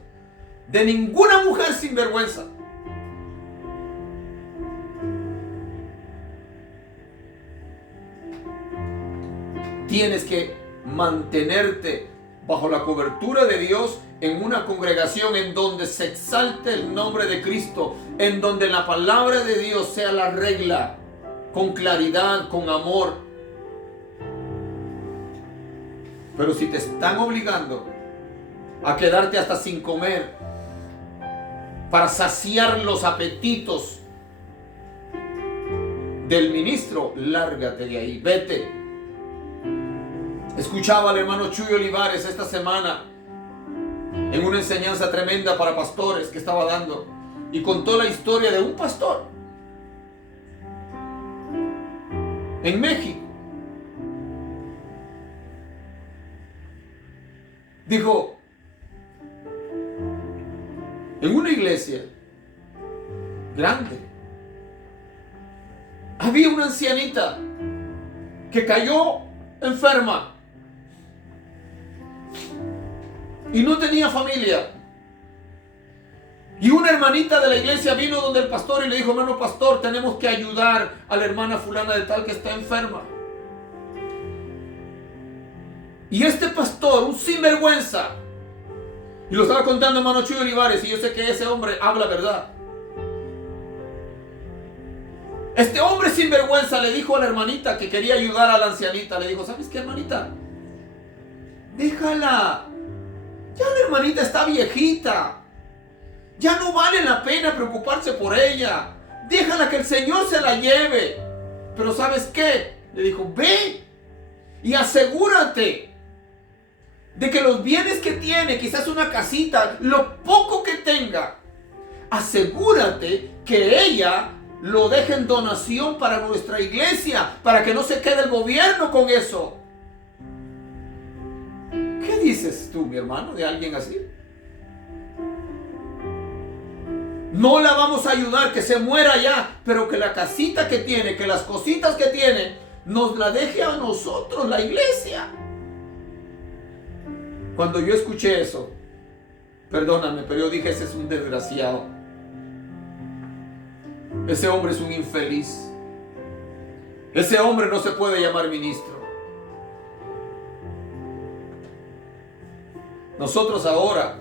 de ninguna mujer sinvergüenza. Tienes que mantenerte bajo la cobertura de Dios en una congregación en donde se exalte el nombre de Cristo, en donde la palabra de Dios sea la regla, con claridad, con amor. Pero si te están obligando a quedarte hasta sin comer para saciar los apetitos del ministro, lárgate de ahí, vete. Escuchaba al hermano Chuy Olivares esta semana en una enseñanza tremenda para pastores que estaba dando, y contó la historia de un pastor en México. Dijo: en una iglesia grande había una ancianita que cayó enferma y no tenía familia. Y una hermanita de la iglesia vino donde el pastor y le dijo: hermano pastor, tenemos que ayudar a la hermana fulana de tal que está enferma. Y este pastor, un sinvergüenza, y lo estaba contando hermano Chuy Olivares, y yo sé que ese hombre habla verdad. Este hombre sinvergüenza le dijo a la hermanita que quería ayudar a la ancianita, le dijo: ¿sabes qué, hermanita? Déjala. Ya la hermanita está viejita. Ya no vale la pena preocuparse por ella. Déjala que el Señor se la lleve. Pero ¿sabes qué? Le dijo: ve y asegúrate de que los bienes que tiene, quizás una casita, lo poco que tenga, asegúrate que ella lo deje en donación para nuestra iglesia, para que no se quede el gobierno con eso. ¿Qué dices tú, mi hermano, de alguien así? No la vamos a ayudar, que se muera ya, pero que la casita que tiene, que las cositas que tiene, nos la deje a nosotros, la iglesia. Cuando yo escuché eso, perdóname, pero yo dije, ese es un desgraciado. Ese hombre es un infeliz. Ese hombre no se puede llamar ministro. Nosotros ahora,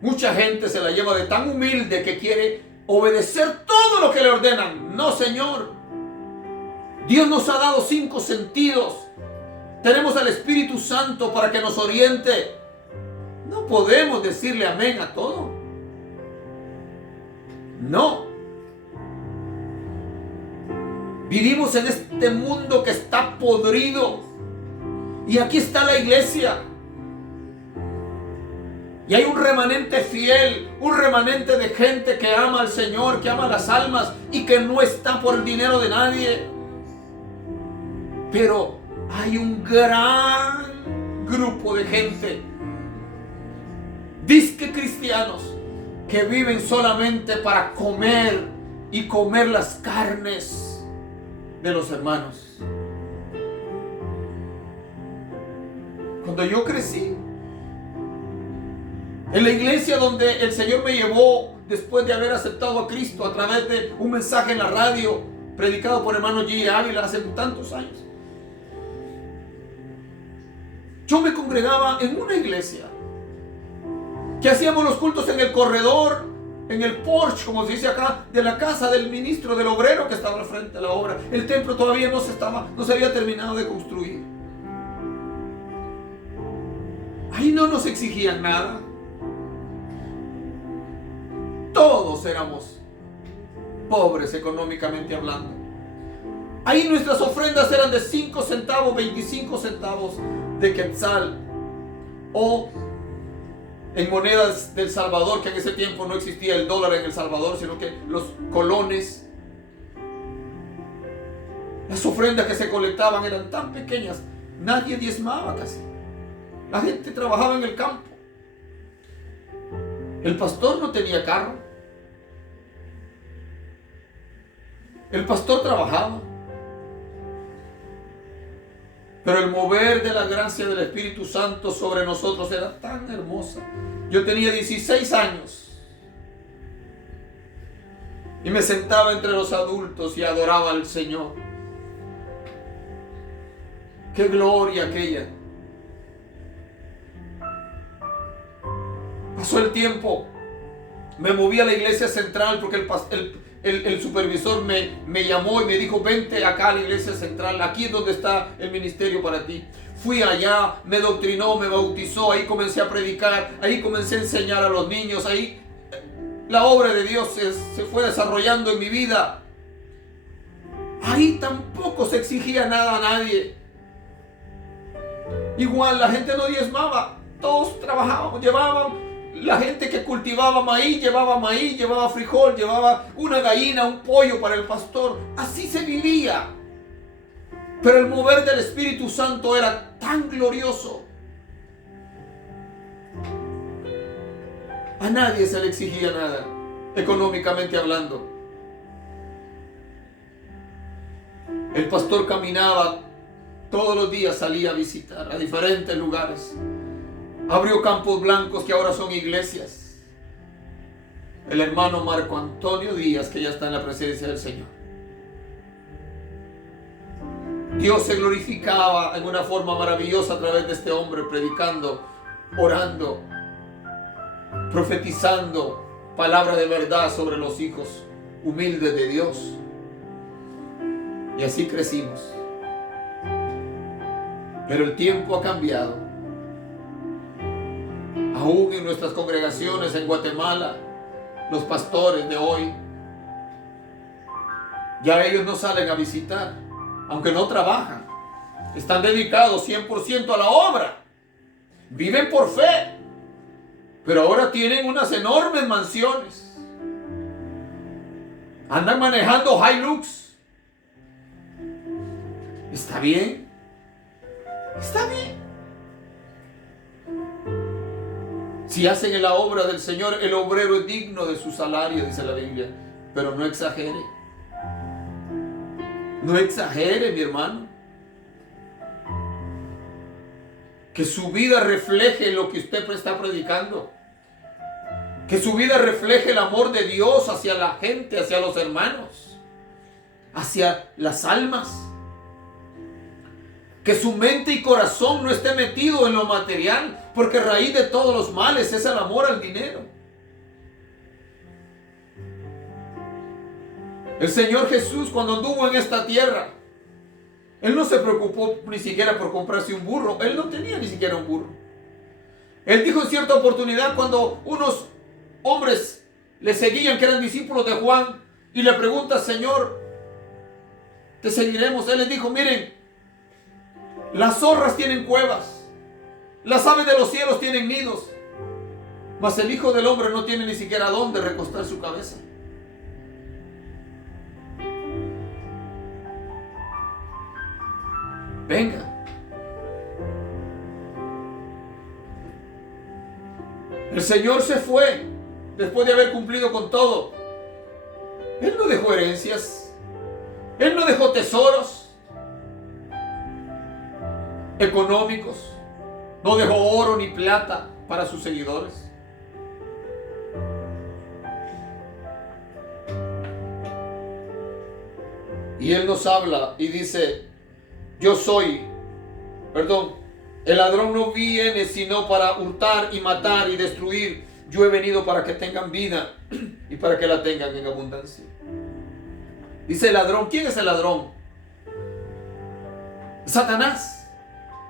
mucha gente se la lleva de tan humilde que quiere obedecer todo lo que le ordenan. No, Señor. Dios nos ha dado 5 sentidos. Tenemos al Espíritu Santo para que nos oriente. No podemos decirle amén a todo. No. Vivimos en este mundo que está podrido. Y aquí está la iglesia. Y hay un remanente fiel, un remanente de gente que ama al Señor, que ama las almas y que no está por el dinero de nadie. Pero hay un gran grupo de gente, disque cristianos, que viven solamente para comer y comer las carnes de los hermanos. Cuando yo crecí, en la iglesia donde el Señor me llevó después de haber aceptado a Cristo a través de un mensaje en la radio predicado por hermano G. Ávila hace tantos años, yo me congregaba en una iglesia que hacíamos los cultos en el corredor, en el porche, como se dice acá, de la casa del ministro, del obrero que estaba al frente de la obra. El templo todavía no se había terminado de construir. Ahí no nos exigían nada. Todos éramos pobres económicamente hablando. Ahí nuestras ofrendas eran de 5 centavos, 25 centavos de quetzal, o en monedas del Salvador, que en ese tiempo no existía el dólar en El Salvador, sino que los colones. Las ofrendas que se colectaban eran tan pequeñas, nadie diezmaba casi. La gente trabajaba en el campo. El pastor no tenía carro. El pastor trabajaba. Pero el mover de la gracia del Espíritu Santo sobre nosotros era tan hermosa. Yo tenía 16 años y me sentaba entre los adultos y adoraba al Señor. ¡Qué gloria aquella! Pasó el tiempo, me moví a la iglesia central porque el supervisor me llamó y me dijo: vente acá a la iglesia central, aquí es donde está el ministerio para ti. Fui allá, me doctrinó, me bautizó, ahí comencé a predicar, ahí comencé a enseñar a los niños, ahí la obra de Dios se fue desarrollando en mi vida. Ahí tampoco se exigía nada a nadie. Igual la gente no diezmaba, todos trabajábamos, la gente que cultivaba maíz, llevaba frijol, llevaba una gallina, un pollo para el pastor. Así se vivía. Pero el mover del Espíritu Santo era tan glorioso. A nadie se le exigía nada, económicamente hablando. El pastor caminaba todos los días, salía a visitar a diferentes lugares. Abrió campos blancos que ahora son iglesias. El hermano Marco Antonio Díaz, que ya está en la presencia del Señor. Dios se glorificaba en una forma maravillosa a través de este hombre, predicando, orando, profetizando palabra de verdad sobre los hijos humildes de Dios. Y así crecimos. Pero el tiempo ha cambiado. Aún en nuestras congregaciones en Guatemala, los pastores de hoy, ya ellos no salen a visitar, aunque no trabajan. Están dedicados 100% a la obra. Viven por fe. Pero ahora tienen unas enormes mansiones. Andan manejando Hilux. ¿Está bien? Está bien. Si hacen la obra del Señor, el obrero es digno de su salario, dice la Biblia. Pero no exagere. No exagere, mi hermano. Que su vida refleje lo que usted está predicando. Que su vida refleje el amor de Dios hacia la gente, hacia los hermanos, hacia las almas. Que su mente y corazón no esté metido en lo material, porque raíz de todos los males es el amor al dinero. El Señor Jesús, cuando anduvo en esta tierra, Él no se preocupó ni siquiera por comprarse un burro. Él no tenía ni siquiera un burro. Él dijo en cierta oportunidad, cuando unos hombres le seguían, que eran discípulos de Juan, y le pregunta: Señor, te seguiremos. Él les dijo: miren, las zorras tienen cuevas, las aves de los cielos tienen nidos, mas el Hijo del Hombre no tiene ni siquiera dónde recostar su cabeza. Venga. El Señor se fue después de haber cumplido con todo. Él no dejó herencias. Él no dejó tesoros económicos. No dejó oro ni plata para sus seguidores. Y Él nos habla y dice: el ladrón no viene sino para hurtar y matar y destruir. Yo he venido para que tengan vida y para que la tengan en abundancia. Dice el ladrón. ¿Quién es el ladrón? Satanás.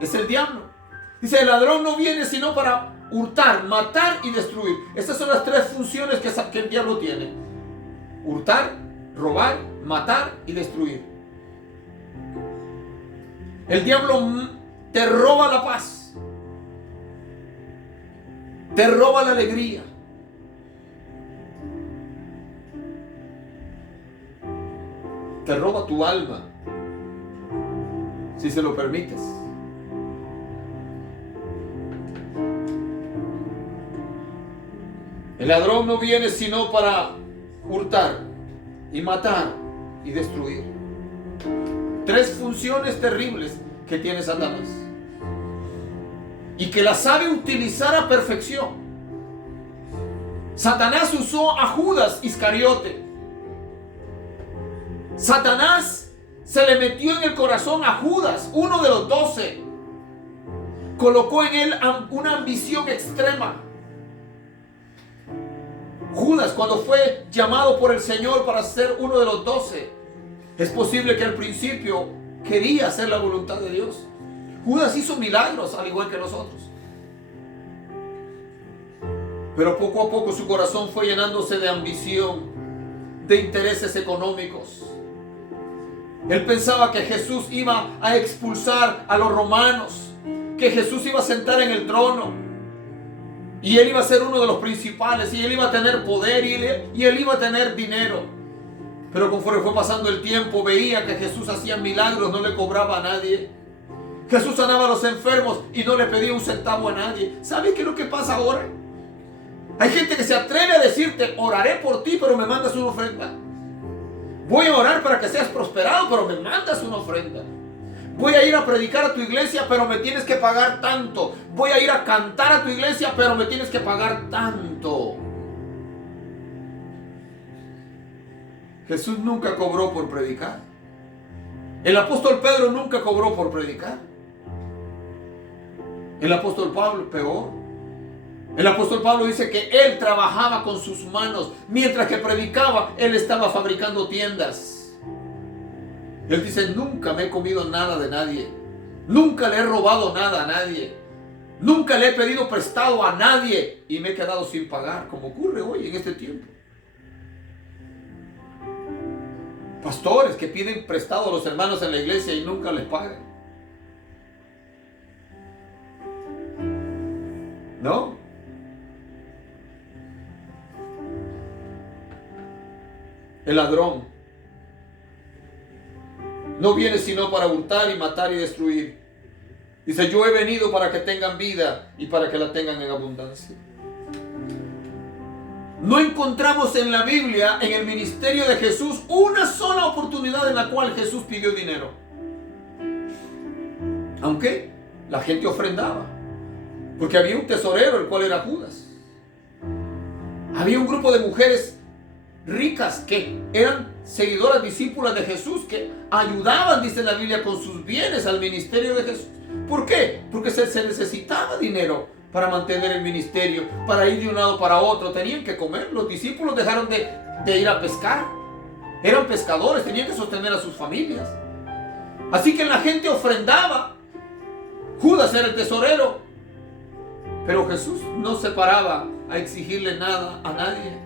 Es el diablo. Dice: el ladrón no viene sino para hurtar, matar y destruir. Estas son las tres funciones que el diablo tiene: hurtar, robar, matar y destruir. El diablo te roba la paz, te roba la alegría, te roba tu alma, si se lo permites. El ladrón no viene sino para hurtar y matar y destruir. Tres funciones terribles que tiene Satanás y que las sabe utilizar a perfección. Satanás usó a Judas Iscariote. Satanás se le metió en el corazón a Judas, uno de los 12. Colocó en él una ambición extrema. Judas, cuando fue llamado por el Señor para ser uno de los 12, es posible que al principio quería hacer la voluntad de Dios. Judas hizo milagros al igual que nosotros. Pero poco a poco su corazón fue llenándose de ambición, de intereses económicos. Él pensaba que Jesús iba a expulsar a los romanos, que Jesús iba a sentar en el trono y él iba a ser uno de los principales, y él iba a tener poder, y él iba a tener dinero. Pero conforme fue pasando el tiempo, veía que Jesús hacía milagros, no le cobraba a nadie. Jesús sanaba a los enfermos y no le pedía un centavo a nadie. ¿Sabes qué es lo que pasa ahora? Hay gente que se atreve a decirte: oraré por ti, pero me mandas una ofrenda. Voy a orar para que seas prosperado, pero me mandas una ofrenda. Voy a ir a predicar a tu iglesia, pero me tienes que pagar tanto. Voy a ir a cantar a tu iglesia, pero me tienes que pagar tanto. Jesús nunca cobró por predicar. El apóstol Pedro nunca cobró por predicar. El apóstol Pablo, peor. El apóstol Pablo dice que él trabajaba con sus manos. Mientras que predicaba, él estaba fabricando tiendas. Él dice: nunca me he comido nada de nadie. Nunca le he robado nada a nadie. Nunca le he pedido prestado a nadie y me he quedado sin pagar, como ocurre hoy en este tiempo. Pastores que piden prestado a los hermanos en la iglesia y nunca les pagan. ¿No? El ladrón no viene sino para hurtar y matar y destruir. Dice: yo he venido para que tengan vida y para que la tengan en abundancia. No encontramos en la Biblia, en el ministerio de Jesús, una sola oportunidad en la cual Jesús pidió dinero. Aunque la gente ofrendaba. Porque había un tesorero, el cual era Judas. Había un grupo de mujeres ricas que eran seguidoras, discípulas de Jesús, que ayudaban, dice la Biblia, con sus bienes al ministerio de Jesús. ¿Por qué? Porque se necesitaba dinero para mantener el ministerio, para ir de un lado para otro. Tenían que comer. Los discípulos dejaron de ir a pescar. Eran pescadores, tenían que sostener a sus familias. Así que la gente ofrendaba. Judas era el tesorero. Pero Jesús no se paraba a exigirle nada a nadie.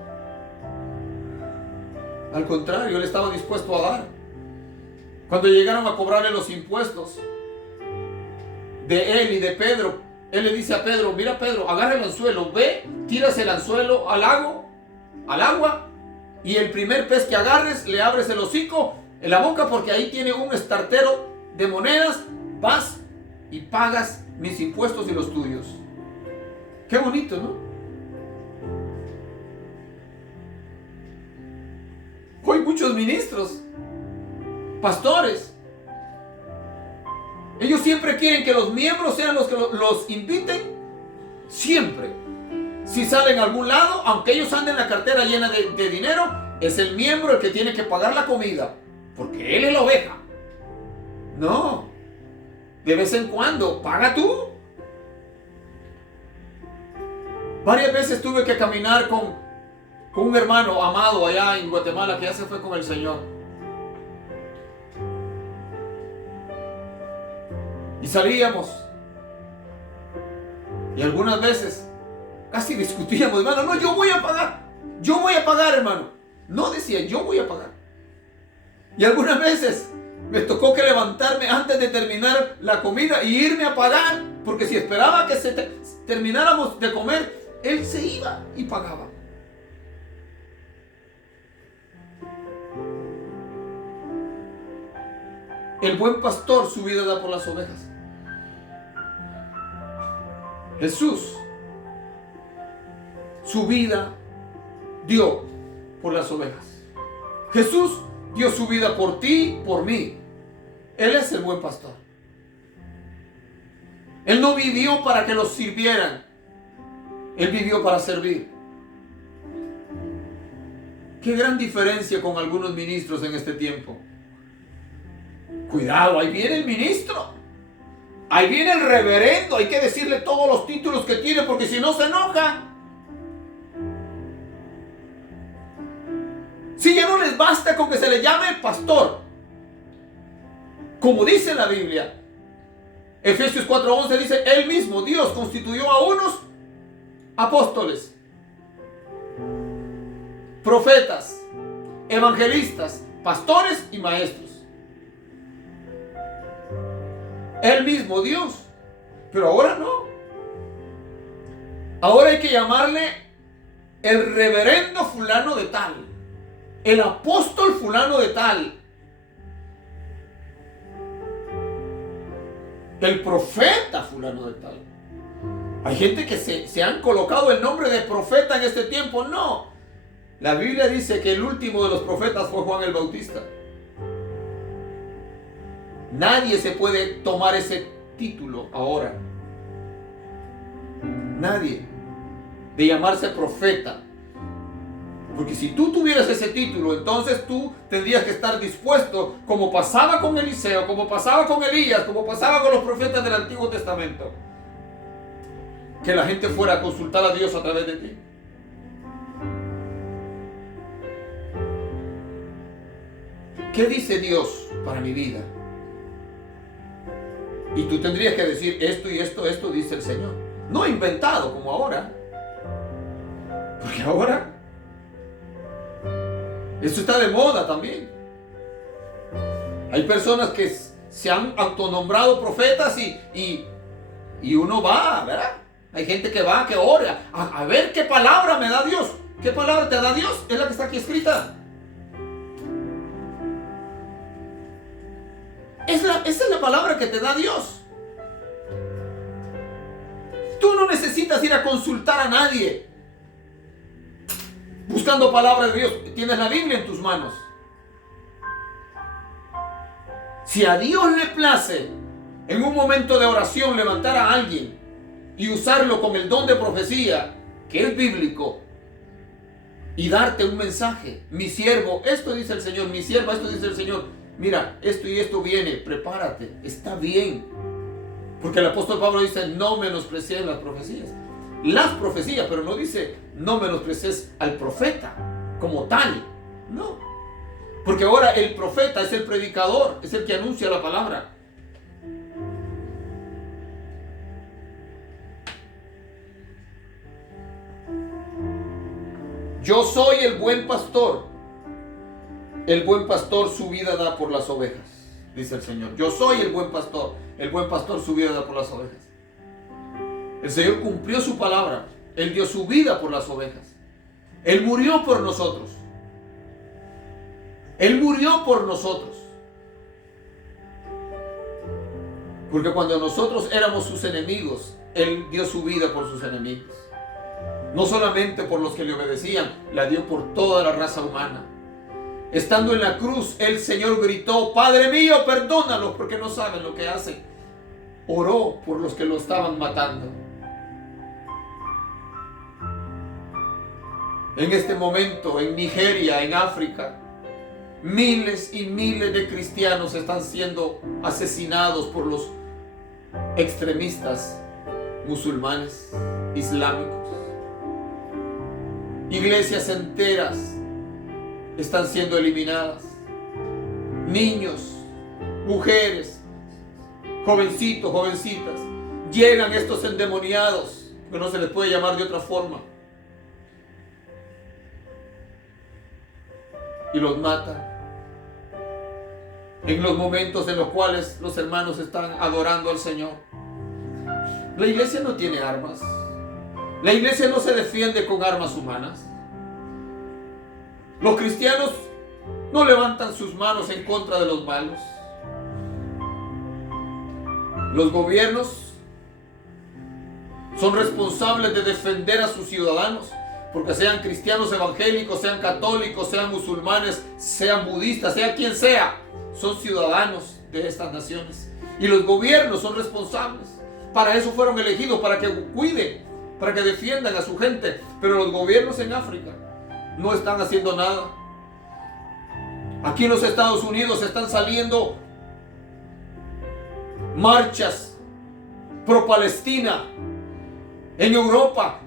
Al contrario, Él estaba dispuesto a dar. Cuando llegaron a cobrarle los impuestos de Él y de Pedro, Él le dice a Pedro: mira, Pedro, agarra el anzuelo, ve, tiras el anzuelo al agua, y el primer pez que agarres, le abres el hocico, en la boca, porque ahí tiene un estartero de monedas. Vas y pagas mis impuestos y los tuyos. Qué bonito, ¿no? Hoy muchos ministros, pastores, ellos siempre quieren que los miembros sean los que los inviten. Siempre. Si salen a algún lado, aunque ellos anden la cartera llena de dinero, es el miembro el que tiene que pagar la comida, porque él es la oveja. No. De vez en cuando, paga tú. Varias veces tuve que caminar con un hermano amado allá en Guatemala que ya se fue con el Señor. Y salíamos. Y algunas veces casi discutíamos: hermano, no, yo voy a pagar. Yo voy a pagar, hermano. No, decía, yo voy a pagar. Y algunas veces me tocó que levantarme antes de terminar la comida y irme a pagar, porque si esperaba que termináramos de comer, él se iba y pagaba. El buen pastor su vida da por las ovejas. Jesús su vida dio por las ovejas. Jesús dio su vida por ti, por mí. Él es el buen pastor. Él no vivió para que los sirvieran. Él vivió para servir. Qué gran diferencia con algunos ministros en este tiempo. Cuidado, ahí viene el ministro. Ahí viene el reverendo. Hay que decirle todos los títulos que tiene, porque si no se enoja. Si ya no les basta con que se le llame pastor. Como dice la Biblia, Efesios 4:11 dice: Él mismo, Dios, constituyó a unos apóstoles, profetas, evangelistas, pastores y maestros. Él mismo, Dios. Pero ahora no. Ahora hay que llamarle el reverendo fulano de tal, el apóstol fulano de tal, el profeta fulano de tal. Hay gente que se han colocado el nombre de profeta en este tiempo. No. La Biblia dice que el último de los profetas fue Juan el Bautista. Nadie se puede tomar ese título ahora. Nadie. De llamarse profeta. Porque si tú tuvieras ese título, entonces tú tendrías que estar dispuesto, como pasaba con Eliseo, como pasaba con Elías, como pasaba con los profetas del Antiguo Testamento, que la gente fuera a consultar a Dios a través de ti. ¿Qué dice Dios para mi vida? Y tú tendrías que decir: esto y esto dice el Señor. No inventado como ahora. Porque ahora esto está de moda también. Hay personas que se han autonombrado profetas y uno va, ¿verdad? Hay gente que va, que ora, a ver qué palabra me da Dios. ¿Qué palabra te da Dios? Es la que está aquí escrita. Esa es la palabra que te da Dios. Tú no necesitas ir a consultar a nadie buscando palabras de Dios. Tienes la Biblia en tus manos. Si a Dios le place en un momento de oración levantar a alguien y usarlo con el don de profecía, que es bíblico, y darte un mensaje. Mi siervo, esto dice el Señor, mi sierva, esto dice el Señor. Mira, esto y esto viene, prepárate, está bien. Porque el apóstol Pablo dice, no menosprecies las profecías. Las profecías, pero no dice, no menosprecies al profeta como tal. No. Porque ahora el profeta es el predicador, es el que anuncia la palabra. Yo soy el buen pastor. El buen pastor su vida da por las ovejas, dice el Señor. Yo soy el buen pastor. El buen pastor su vida da por las ovejas. El Señor cumplió su palabra. Él dio su vida por las ovejas. Él murió por nosotros. Él murió por nosotros. Porque cuando nosotros éramos sus enemigos, Él dio su vida por sus enemigos. No solamente por los que le obedecían, la dio por toda la raza humana. Estando en la cruz, el Señor gritó, Padre mío, perdónalos porque no saben lo que hacen. Oró por los que lo estaban matando. En este momento, en Nigeria, en África, miles y miles de cristianos están siendo asesinados por los extremistas musulmanes, islámicos. Iglesias enteras están siendo eliminadas. Niños, mujeres, jovencitos, jovencitas. Llegan estos endemoniados, que no se les puede llamar de otra forma, y los matan. En los momentos en los cuales los hermanos están adorando al Señor. La iglesia no tiene armas. La iglesia no se defiende con armas humanas. Los cristianos no levantan sus manos en contra de los malos. Los gobiernos son responsables de defender a sus ciudadanos, porque sean cristianos evangélicos, sean católicos, sean musulmanes, sean budistas, sea quien sea, son ciudadanos de estas naciones. Y los gobiernos son responsables. Para eso fueron elegidos, para que cuiden, para que defiendan a su gente. Pero los gobiernos en África no están haciendo nada. Aquí en los Estados Unidos están saliendo marchas pro Palestina. En Europa,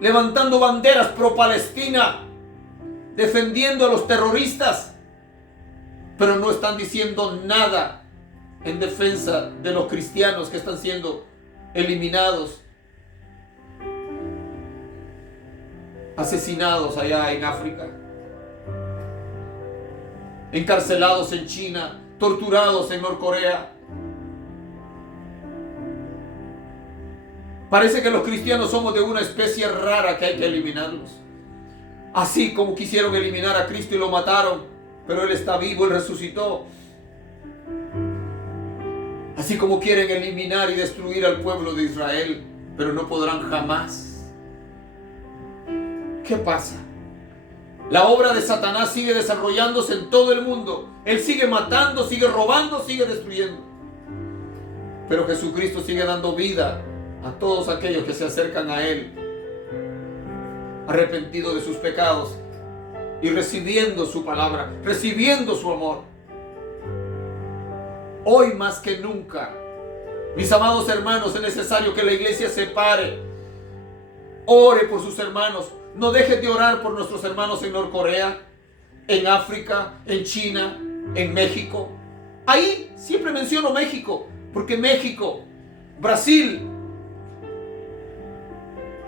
levantando banderas pro Palestina, defendiendo a los terroristas, pero no están diciendo nada en defensa de los cristianos que están siendo eliminados, asesinados allá en África, encarcelados en China, torturados en Norcorea. Parece que los cristianos somos de una especie rara que hay que eliminarlos. Así como quisieron eliminar a Cristo y lo mataron, pero Él está vivo, Él resucitó. Así como quieren eliminar y destruir al pueblo de Israel, pero no podrán jamás. ¿Qué pasa? La obra de Satanás sigue desarrollándose en todo el mundo. Él sigue matando, sigue robando, sigue destruyendo. Pero Jesucristo sigue dando vida a todos aquellos que se acercan a Él, arrepentidos de sus pecados y recibiendo su palabra, recibiendo su amor. Hoy más que nunca, mis amados hermanos, es necesario que la iglesia se pare, ore por sus hermanos. No dejes de orar por nuestros hermanos en Norcorea, en África, en China, en México. Ahí siempre menciono México, porque México, Brasil,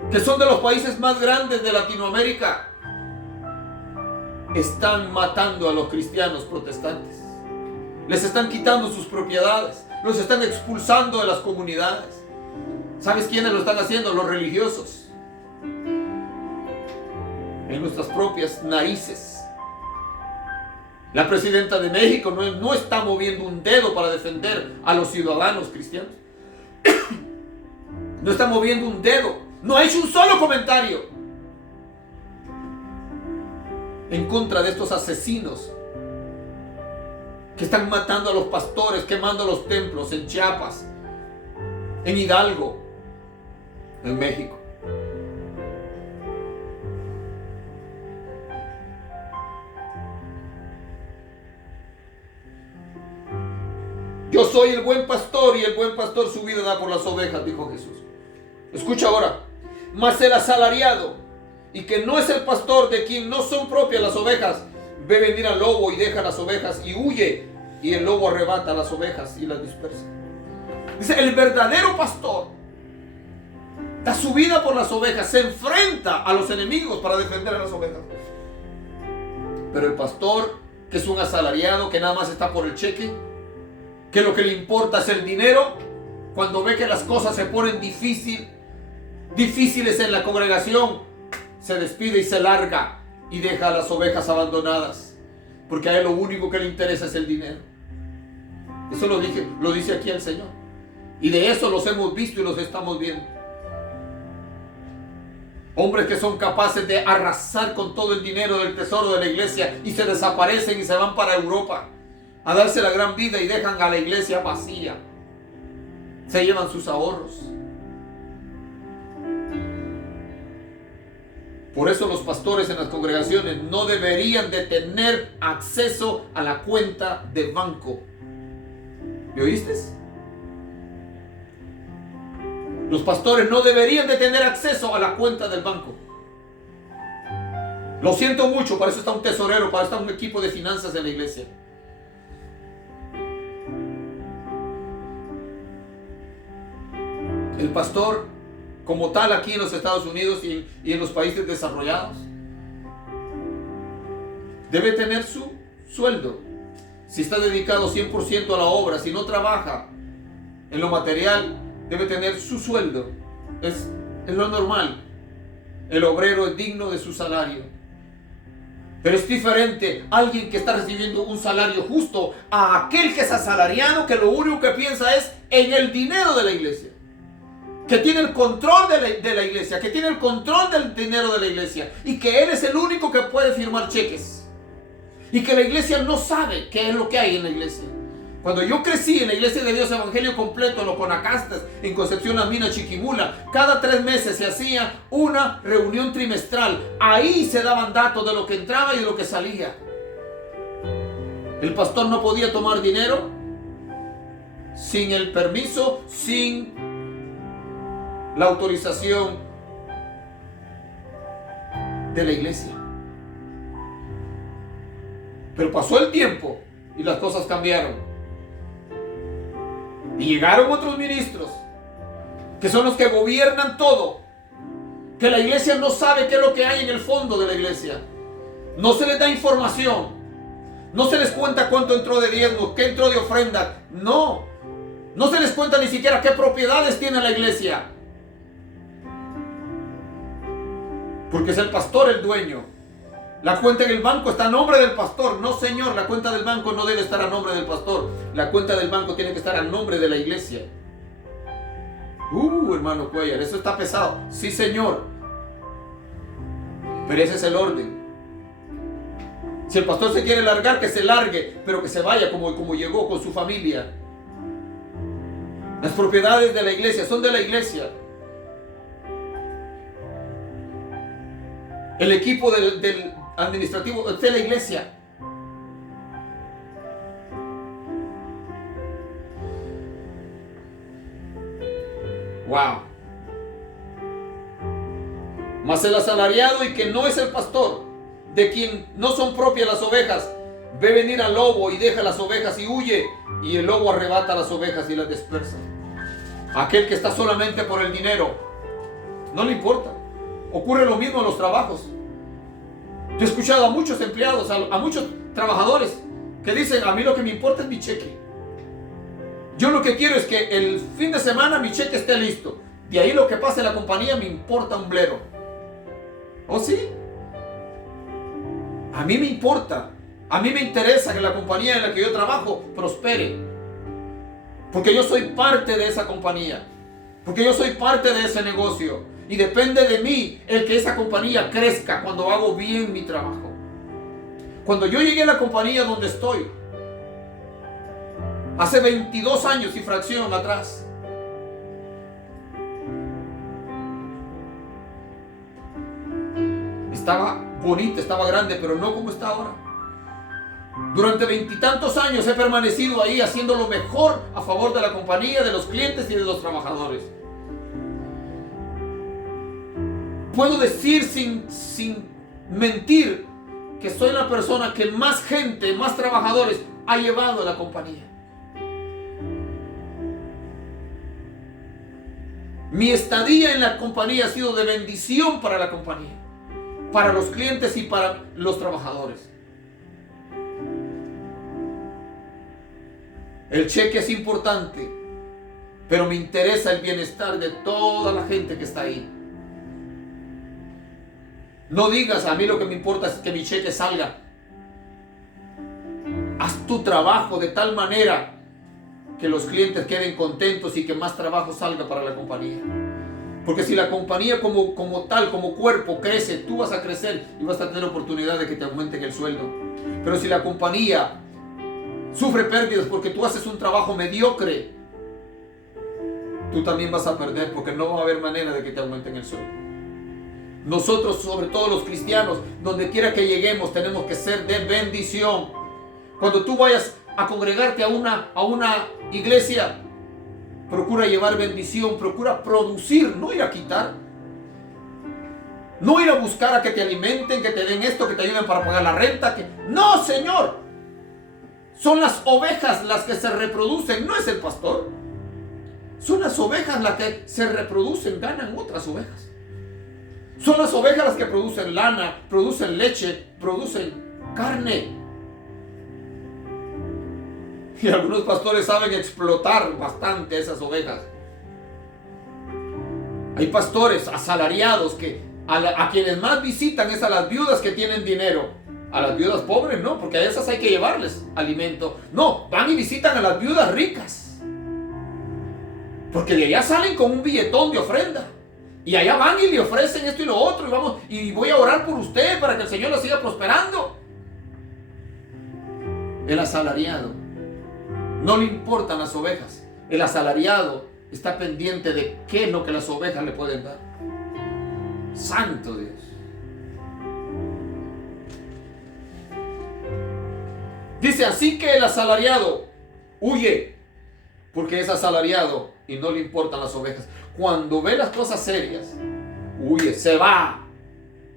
que son de los países más grandes de Latinoamérica, están matando a los cristianos protestantes. Les están quitando sus propiedades, los están expulsando de las comunidades. ¿Sabes quiénes lo están haciendo? Los religiosos. En nuestras propias narices. La presidenta de México no está moviendo un dedo para defender a los ciudadanos cristianos. No está moviendo un dedo. No ha hecho un solo comentario en contra de estos asesinos que están matando a los pastores, quemando los templos en Chiapas, en Hidalgo, en México. Yo soy el buen pastor y el buen pastor su vida da por las ovejas, dijo Jesús. Escucha ahora. Mas el asalariado, y que no es el pastor, de quien no son propias las ovejas, ve venir al lobo y deja las ovejas y huye, y el lobo arrebata las ovejas y las dispersa. Dice, el verdadero pastor da su vida por las ovejas, se enfrenta a los enemigos para defender a las ovejas. Pero el pastor, que es un asalariado, que nada más está por el cheque, que lo que le importa es el dinero, cuando ve que las cosas se ponen difíciles en la congregación, se despide y se larga y deja a las ovejas abandonadas, porque a él lo único que le interesa es el dinero. Eso lo dice aquí el Señor, y de eso los hemos visto y los estamos viendo. Hombres que son capaces de arrasar con todo el dinero del tesoro de la iglesia y se desaparecen y se van para Europa a darse la gran vida y dejan a la iglesia vacía. Se llevan sus ahorros. Por eso los pastores en las congregaciones no deberían de tener acceso a la cuenta de banco. ¿Me oíste? Los pastores no deberían de tener acceso a la cuenta del banco. Lo siento mucho, para eso está un tesorero, para eso está un equipo de finanzas en la iglesia. El pastor, como tal aquí en los Estados Unidos y en los países desarrollados, debe tener su sueldo. Si está dedicado 100% a la obra, si no trabaja en lo material, debe tener su sueldo. Es lo normal. El obrero es digno de su salario. Pero es diferente alguien que está recibiendo un salario justo a aquel que es asalariado, que lo único que piensa es en el dinero de la iglesia, que tiene el control de la iglesia, que tiene el control del dinero de la iglesia, y que él es el único que puede firmar cheques, y que la iglesia no sabe qué es lo que hay en la iglesia. Cuando yo crecí en la Iglesia de Dios Evangelio Completo, en los Conacastas, en Concepción Las Minas, Chiquimula, cada 3 meses se hacía una reunión trimestral. Ahí se daban datos de lo que entraba y de lo que salía. El pastor no podía tomar dinero sin el permiso, sin la autorización de la iglesia. Pero pasó el tiempo y las cosas cambiaron. Y llegaron otros ministros, que son los que gobiernan todo, que la iglesia no sabe qué es lo que hay en el fondo de la iglesia. No se les da información, no se les cuenta cuánto entró de diezmo, qué entró de ofrenda. No se les cuenta ni siquiera qué propiedades tiene la iglesia, porque es el pastor el dueño. La cuenta en el banco está a nombre del pastor. No, señor, la cuenta del banco no debe estar a nombre del pastor. La cuenta del banco tiene que estar a nombre de la iglesia. Hermano Cuellar, eso está pesado. Sí, señor. Pero ese es el orden. Si el pastor se quiere largar, que se largue, pero que se vaya como llegó, con su familia. Las propiedades de la iglesia son de la iglesia. El equipo del administrativo es de la iglesia. Wow. Mas el asalariado, y que no es el pastor, de quien no son propias las ovejas, ve venir al lobo y deja las ovejas y huye, y el lobo arrebata las ovejas y las dispersa. Aquel que está solamente por el dinero, no le importa. Ocurre lo mismo en los trabajos. Yo he escuchado a muchos empleados, a muchos trabajadores que dicen: a mí lo que me importa es mi cheque. Yo lo que quiero es que el fin de semana mi cheque esté listo. De ahí lo que pase en la compañía me importa un bledo. ¿Oh, sí? A mí me importa. A mí me interesa que la compañía en la que yo trabajo prospere. Porque yo soy parte de esa compañía. Porque yo soy parte de ese negocio. Y depende de mí el que esa compañía crezca cuando hago bien mi trabajo. Cuando yo llegué a la compañía donde estoy, hace 22 años y fracción atrás, estaba bonita, estaba grande, pero no como está ahora. Durante 20 y tantos años he permanecido ahí haciendo lo mejor a favor de la compañía, de los clientes y de los trabajadores. Puedo decir sin mentir que soy la persona que más gente, más trabajadores ha llevado a la compañía. Mi estadía en la compañía ha sido de bendición para la compañía, para los clientes y para los trabajadores. El cheque es importante, pero me interesa el bienestar de toda la gente que está ahí. No digas, a mí lo que me importa es que mi cheque salga. Haz tu trabajo de tal manera que los clientes queden contentos y que más trabajo salga para la compañía. Porque si la compañía como tal, como cuerpo crece, tú vas a crecer y vas a tener oportunidad de que te aumenten el sueldo. Pero si la compañía sufre pérdidas porque tú haces un trabajo mediocre, tú también vas a perder porque no va a haber manera de que te aumenten el sueldo. Nosotros, sobre todo los cristianos, donde quiera que lleguemos, tenemos que ser de bendición. Cuando tú vayas a congregarte a una iglesia, procura llevar bendición, procura producir, no ir a quitar. No ir a buscar a que te alimenten, que te den esto, que te ayuden para pagar la renta. No, Señor. Son las ovejas las que se reproducen, no es el pastor. Son las ovejas las que se reproducen, ganan otras ovejas. Son las ovejas las que producen lana, producen leche, producen carne. Y algunos pastores saben explotar bastante esas ovejas. Hay pastores asalariados que a quienes más visitan es a las viudas que tienen dinero. A las viudas pobres no, porque a esas hay que llevarles alimento. No, van y visitan a las viudas ricas. Porque de allá salen con un billetón de ofrenda. Y allá van y le ofrecen esto y lo otro. Y voy a orar por usted para que el Señor lo siga prosperando. El asalariado no le importan las ovejas. El asalariado está pendiente de qué es lo que las ovejas le pueden dar. Santo Dios. Dice, así que el asalariado huye, porque es asalariado y no le importan las ovejas. Cuando ve las cosas serias, huye, se va,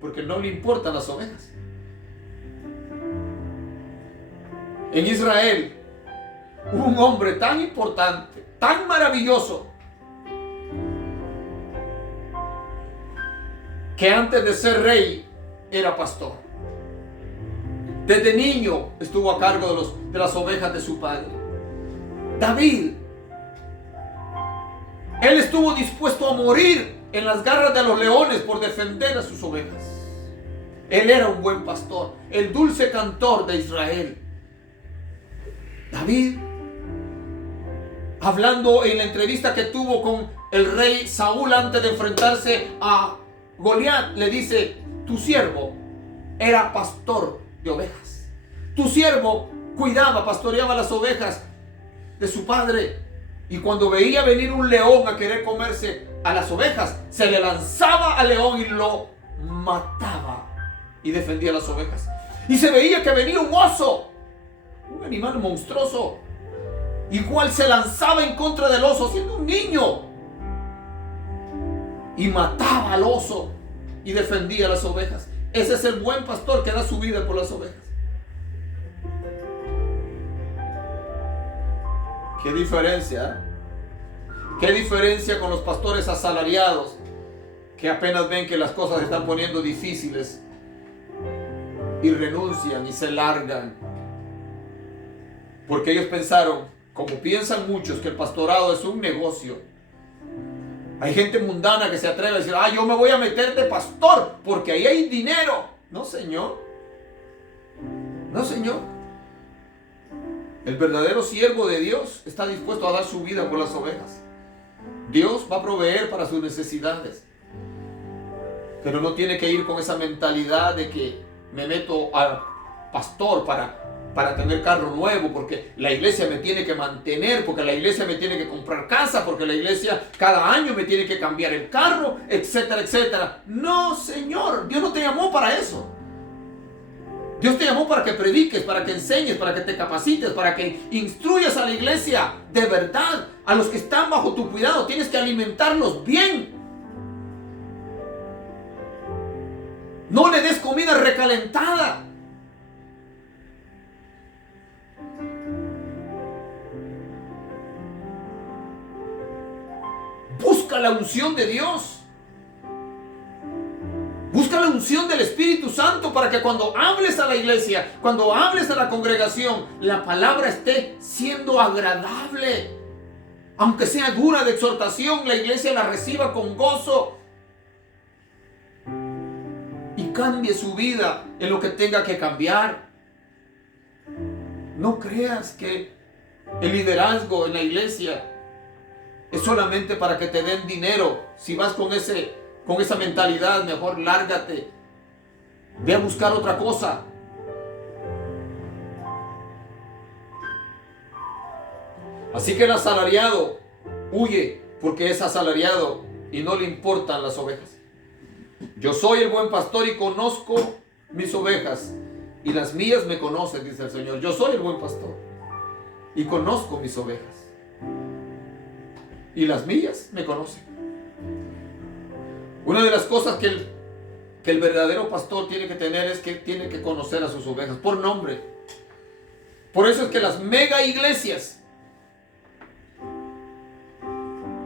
porque no le importan las ovejas. En Israel, hubo un hombre tan importante, tan maravilloso, que antes de ser rey era pastor. Desde niño estuvo a cargo de las ovejas de su padre. David, él estuvo dispuesto a morir en las garras de los leones por defender a sus ovejas. Él era un buen pastor, el dulce cantor de Israel. David, hablando en la entrevista que tuvo con el rey Saúl antes de enfrentarse a Goliat, le dice, tu siervo era pastor de ovejas. Tu siervo cuidaba, pastoreaba las ovejas de su padre. Y cuando veía venir un león a querer comerse a las ovejas, se le lanzaba al león y lo mataba y defendía las ovejas. Y se veía que venía un oso, un animal monstruoso, igual se lanzaba en contra del oso siendo un niño y mataba al oso y defendía las ovejas. Ese es el buen pastor que da su vida por las ovejas. ¿Qué diferencia? ¿Qué diferencia con los pastores asalariados que apenas ven que las cosas se están poniendo difíciles y renuncian y se largan? Porque ellos pensaron, como piensan muchos, que el pastorado es un negocio. Hay gente mundana que se atreve a decir, yo me voy a meter de pastor porque ahí hay dinero. No, señor. No, señor. El verdadero siervo de Dios está dispuesto a dar su vida por las ovejas. Dios va a proveer para sus necesidades. Pero no tiene que ir con esa mentalidad de que me meto al pastor para para tener carro nuevo, porque la iglesia me tiene que mantener, porque la iglesia me tiene que comprar casa, porque la iglesia cada año me tiene que cambiar el carro, etcétera, etcétera. No, Señor, Dios no te llamó para eso. Dios te llamó para que prediques, para que enseñes, para que te capacites, para que instruyas a la iglesia de verdad, a los que están bajo tu cuidado. Tienes que alimentarlos bien. No le des comida recalentada. Busca la unción de Dios. Busca la unción del Espíritu Santo para que cuando hables a la iglesia, cuando hables a la congregación, la palabra esté siendo agradable. Aunque sea dura de exhortación, la iglesia la reciba con gozo y cambie su vida en lo que tenga que cambiar. No creas que el liderazgo en la iglesia es solamente para que te den dinero. Si vas con esa mentalidad, mejor lárgate. Ve a buscar otra cosa. Así que el asalariado huye porque es asalariado y no le importan las ovejas. Yo soy el buen pastor y conozco mis ovejas y las mías me conocen, dice el Señor. Yo soy el buen pastor y conozco mis ovejas y las mías me conocen. Una de las cosas que el verdadero pastor tiene que tener es que tiene que conocer a sus ovejas por nombre. Por eso es que las mega iglesias,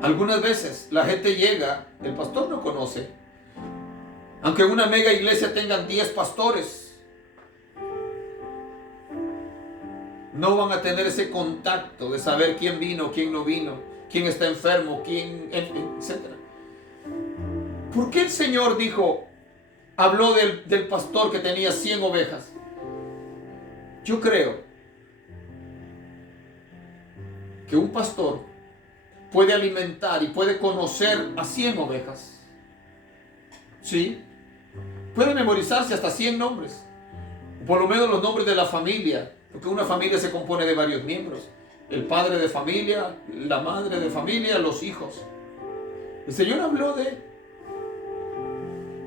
algunas veces la gente llega, el pastor no conoce. Aunque en una mega iglesia tengan 10 pastores, no van a tener ese contacto de saber quién vino, quién no vino, quién está enfermo, quién, etc. ¿Por qué el Señor habló del pastor que tenía 100 ovejas? Yo creo que un pastor puede alimentar y puede conocer a 100 ovejas. ¿Sí? Puede memorizarse hasta 100 nombres. Por lo menos los nombres de la familia. Porque una familia se compone de varios miembros. El padre de familia, la madre de familia, los hijos. El Señor habló de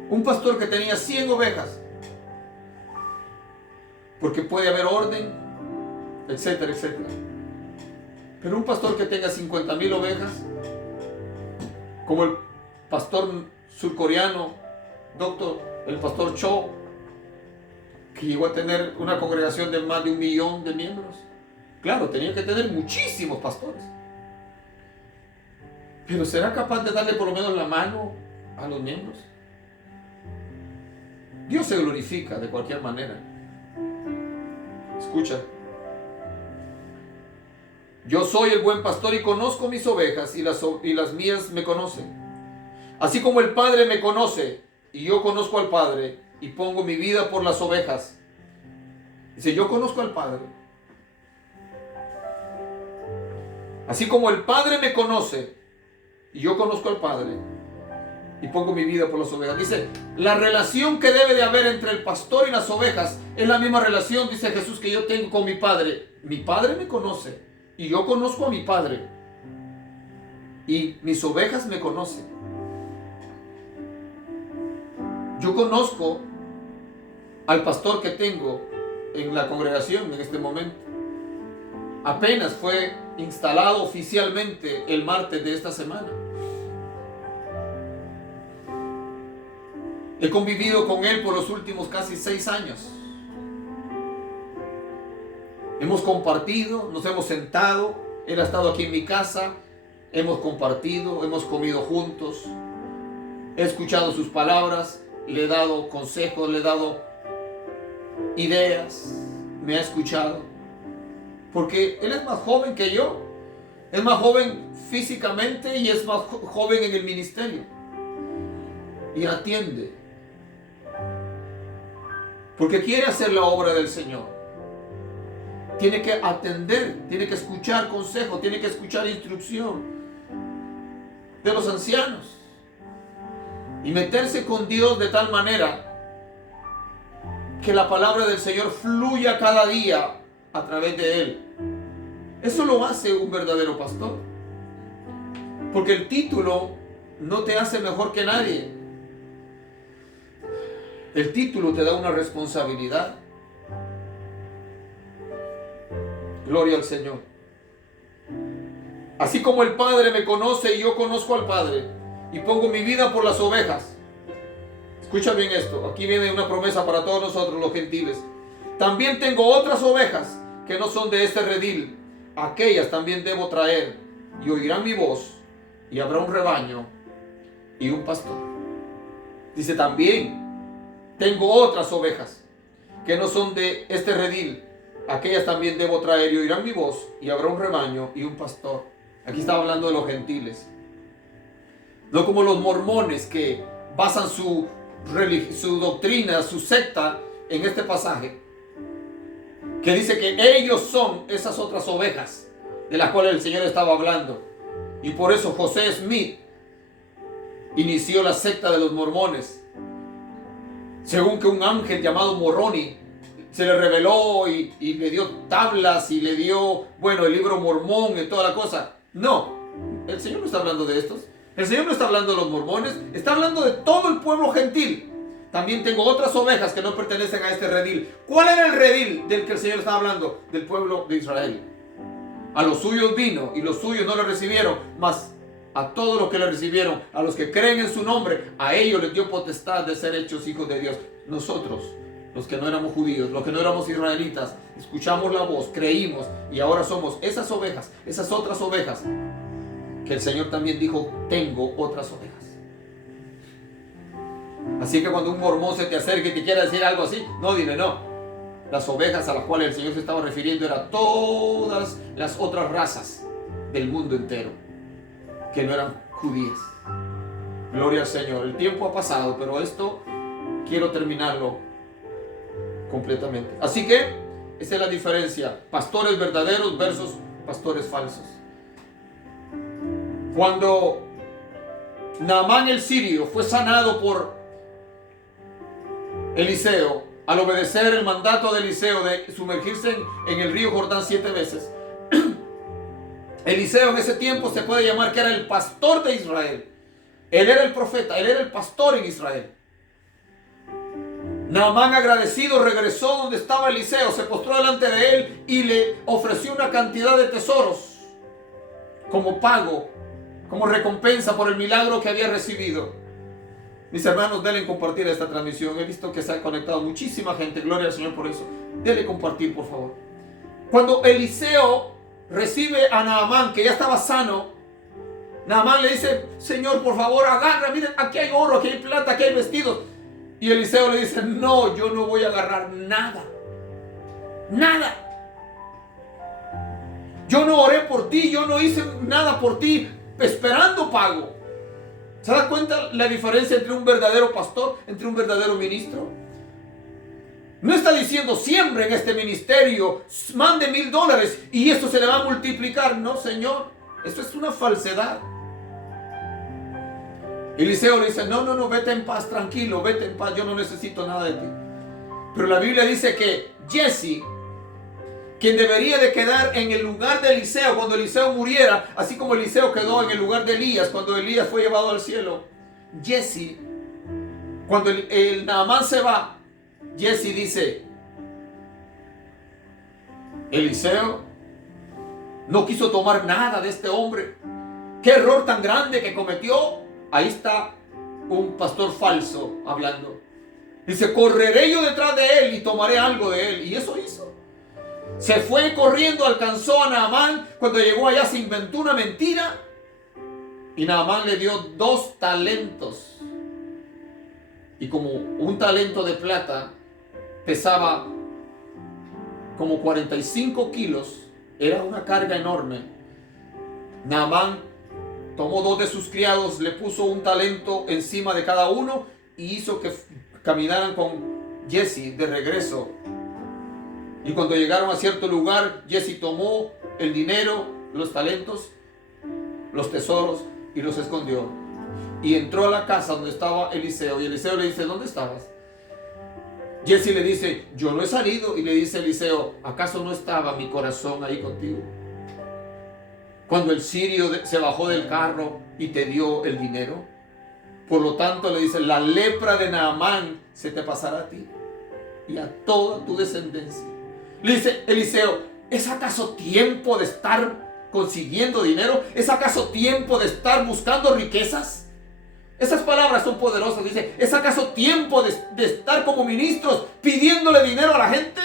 un pastor que tenía 100 ovejas. Porque puede haber orden, etcétera, etcétera. Pero un pastor que tenga 50,000 ovejas, como el pastor surcoreano, el pastor Cho, que llegó a tener una congregación de más de 1 millón de miembros. Claro, tenía que tener muchísimos pastores. Pero ¿será capaz de darle por lo menos la mano a los miembros? Dios se glorifica de cualquier manera. Escucha. Yo soy el buen pastor y conozco mis ovejas y las mías me conocen. Así como el Padre me conoce y yo conozco al Padre y pongo mi vida por las ovejas. Dice, yo conozco al Padre. Así como el Padre me conoce y yo conozco al Padre y pongo mi vida por las ovejas. Dice, la relación que debe de haber entre el pastor y las ovejas es la misma relación, dice Jesús, que yo tengo con mi Padre. Mi Padre me conoce y yo conozco a mi Padre y mis ovejas me conocen. Yo conozco al pastor que tengo en la congregación en este momento. Apenas fue instalado oficialmente el martes de esta semana. He convivido con él por los últimos casi 6 años. Hemos compartido, nos hemos sentado, él ha estado aquí en mi casa, hemos compartido, hemos comido juntos, he escuchado sus palabras, le he dado consejos, le he dado ideas, me ha escuchado, porque él es más joven que yo, es más joven físicamente y es más joven en el ministerio, y atiende, porque quiere hacer la obra del Señor. Tiene que atender, tiene que escuchar consejo, tiene que escuchar instrucción de los ancianos y meterse con Dios de tal manera que la palabra del Señor fluya cada día a través de él. Eso lo hace un verdadero pastor. Porque el título no te hace mejor que nadie. El título te da una responsabilidad. Gloria al Señor. Así como el Padre me conoce y yo conozco al Padre y pongo mi vida por las ovejas. Escucha bien esto. Aquí viene una promesa para todos nosotros los gentiles. También tengo otras ovejas que no son de este redil. Aquellas también debo traer y oirán mi voz y habrá un rebaño y un pastor. Dice también tengo otras ovejas que no son de este redil. Aquellas también debo traer y oirán mi voz y habrá un rebaño y un pastor. Aquí estaba hablando de los gentiles. No como los mormones que basan su doctrina, su secta en este pasaje. Que dice que ellos son esas otras ovejas de las cuales el Señor estaba hablando. Y por eso José Smith inició la secta de los mormones. Según que un ángel llamado Moroni se le reveló y le dio tablas y le dio, bueno, el libro Mormón y toda la cosa. No, el Señor no está hablando de estos. El Señor no está hablando de los mormones, está hablando de todo el pueblo gentil. También tengo otras ovejas que no pertenecen a este redil. ¿Cuál era el redil del que el Señor estaba hablando? Del pueblo de Israel. A los suyos vino y los suyos no le recibieron, mas a todos los que le recibieron, a los que creen en su nombre, a ellos les dio potestad de ser hechos hijos de Dios. Nosotros, los que no éramos judíos, los que no éramos israelitas, escuchamos la voz, creímos y ahora somos esas ovejas, esas otras ovejas, que el Señor también dijo, tengo otras ovejas. Así que cuando un mormón se te acerque y te quiera decir algo así, no, dile no. Las ovejas a las cuales el Señor se estaba refiriendo eran todas las otras razas del mundo entero, que no eran judías. Gloria al Señor. El tiempo ha pasado, pero esto quiero terminarlo completamente. Así que esa es la diferencia. Pastores verdaderos versus pastores falsos. Cuando Naamán el sirio fue sanado por Eliseo, al obedecer el mandato de Eliseo de sumergirse en el río Jordán 7 veces, Eliseo en ese tiempo se puede llamar que era el pastor de Israel. Él era el profeta, él era el pastor en Israel. Naamán agradecido regresó donde estaba Eliseo, se postró delante de él y le ofreció una cantidad de tesoros como pago, como recompensa por el milagro que había recibido. Mis hermanos, denle compartir esta transmisión. He visto que se ha conectado muchísima gente. Gloria al Señor por eso. Denle compartir, por favor. Cuando Eliseo recibe a Naamán, que ya estaba sano, Naamán le dice, Señor, por favor, agarra. Miren, aquí hay oro, aquí hay plata, aquí hay vestidos. Y Eliseo le dice, no, yo no voy a agarrar nada. Nada. Yo no oré por ti, yo no hice nada por ti, esperando pago. ¿Se da cuenta la diferencia entre un verdadero pastor, entre un verdadero ministro? No está diciendo siempre en este ministerio, mande $1,000 y esto se le va a multiplicar. No, Señor, esto es una falsedad. Eliseo le dice, no, vete en paz, tranquilo, vete en paz, yo no necesito nada de ti. Pero la Biblia dice que Jesse, quien debería de quedar en el lugar de Eliseo cuando Eliseo muriera, así como Eliseo quedó en el lugar de Elías cuando Elías fue llevado al cielo. Jesse, cuando el Naamán se va, Jesse dice, Eliseo no quiso tomar nada de este hombre. Qué error tan grande que cometió. Ahí está un pastor falso hablando. Dice, correré yo detrás de él y tomaré algo de él. Y eso hizo. Se fue corriendo, alcanzó a Naamán. Cuando llegó allá se inventó una mentira. Y Naamán le dio 2 talentos. Y como un talento de plata pesaba como 45 kilos, era una carga enorme. Naamán tomó 2 de sus criados, le puso un talento encima de cada uno y hizo que caminaran con Jesse de regreso. Y cuando llegaron a cierto lugar, Jesse tomó el dinero, los talentos, los tesoros y los escondió. Y entró a la casa donde estaba Eliseo y Eliseo le dice, ¿dónde estabas? Jesse le dice, yo no he salido. Y le dice Eliseo, ¿acaso no estaba mi corazón ahí contigo? Cuando el sirio se bajó del carro y te dio el dinero. Por lo tanto le dice, la lepra de Naamán se te pasará a ti y a toda tu descendencia. Le dice Eliseo, ¿es acaso tiempo de estar consiguiendo dinero? ¿Es acaso tiempo de estar buscando riquezas? Esas palabras son poderosas. Dice, ¿es acaso tiempo de estar como ministros pidiéndole dinero a la gente?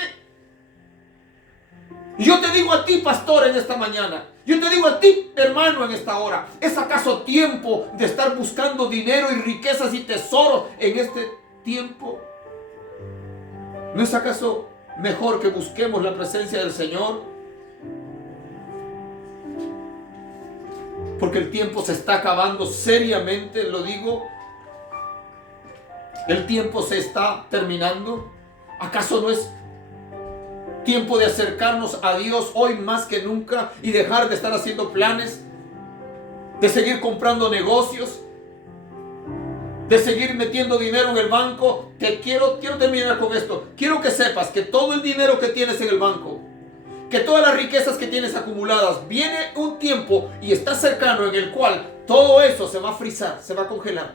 Y yo te digo a ti, pastor, en esta mañana, yo te digo a ti, hermano, en esta hora, ¿es acaso tiempo de estar buscando dinero y riquezas y tesoros en este tiempo? ¿No es acaso mejor que busquemos la presencia del Señor? Porque el tiempo se está acabando, seriamente lo digo. El tiempo se está terminando. ¿Acaso no es tiempo de acercarnos a Dios hoy más que nunca y dejar de estar haciendo planes, de seguir comprando negocios, de seguir metiendo dinero en el banco? Quiero terminar con esto. Quiero que sepas que todo el dinero que tienes en el banco, que todas las riquezas que tienes acumuladas, viene un tiempo y está cercano en el cual todo eso se va a frizar, se va a congelar.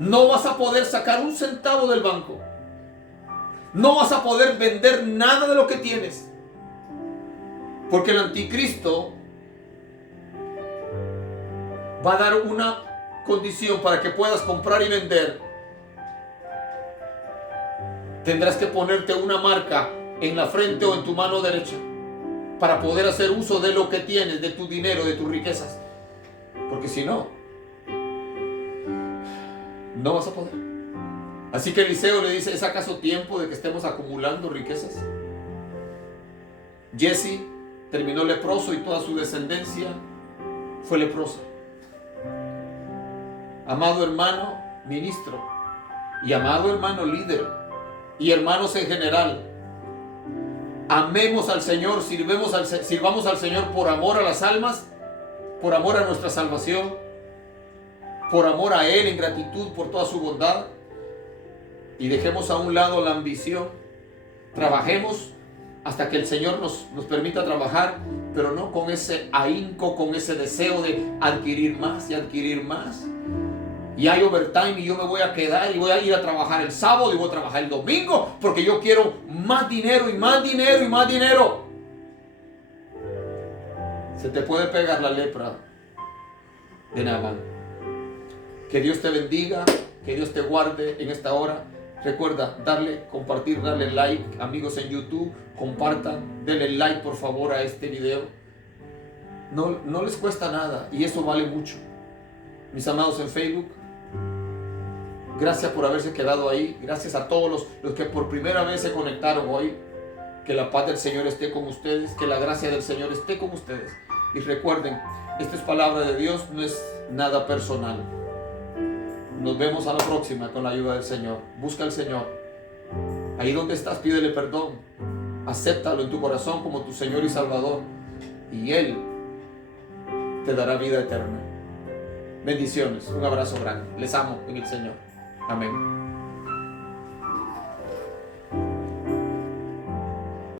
No vas a poder sacar un centavo del banco. No vas a poder vender nada de lo que tienes. Porque el anticristo va a dar una condición para que puedas comprar y vender. Tendrás que ponerte una marca en la frente o en tu mano derecha para poder hacer uso de lo que tienes, de tu dinero, de tus riquezas. Porque si no, no vas a poder. Así que Eliseo le dice, ¿es acaso tiempo de que estemos acumulando riquezas? Jesse terminó leproso y toda su descendencia fue leprosa. Amado hermano ministro y amado hermano líder y hermanos en general, amemos al Señor, sirvamos al Señor por amor a las almas, por amor a nuestra salvación, por amor a Él en gratitud por toda su bondad. Y dejemos a un lado la ambición. Trabajemos hasta que el Señor nos permita trabajar, pero no con ese ahínco, con ese deseo de adquirir más y adquirir más. Y hay overtime y yo me voy a quedar y voy a ir a trabajar el sábado y voy a trabajar el domingo porque yo quiero más dinero y más dinero y más dinero. Se te puede pegar la lepra de Naamán. Que Dios te bendiga, que Dios te guarde en esta hora. Recuerda darle, compartir, darle like, amigos en YouTube, compartan, denle like por favor a este video. No les cuesta nada y eso vale mucho. Mis amados en Facebook, gracias por haberse quedado ahí. Gracias a todos los que por primera vez se conectaron hoy. Que la paz del Señor esté con ustedes, que la gracia del Señor esté con ustedes. Y recuerden, esta es palabra de Dios, no es nada personal. Nos vemos a la próxima con la ayuda del Señor. Busca al Señor. Ahí donde estás, pídele perdón. Acéptalo en tu corazón como tu Señor y Salvador. Y Él te dará vida eterna. Bendiciones. Un abrazo grande. Les amo en el Señor. Amén.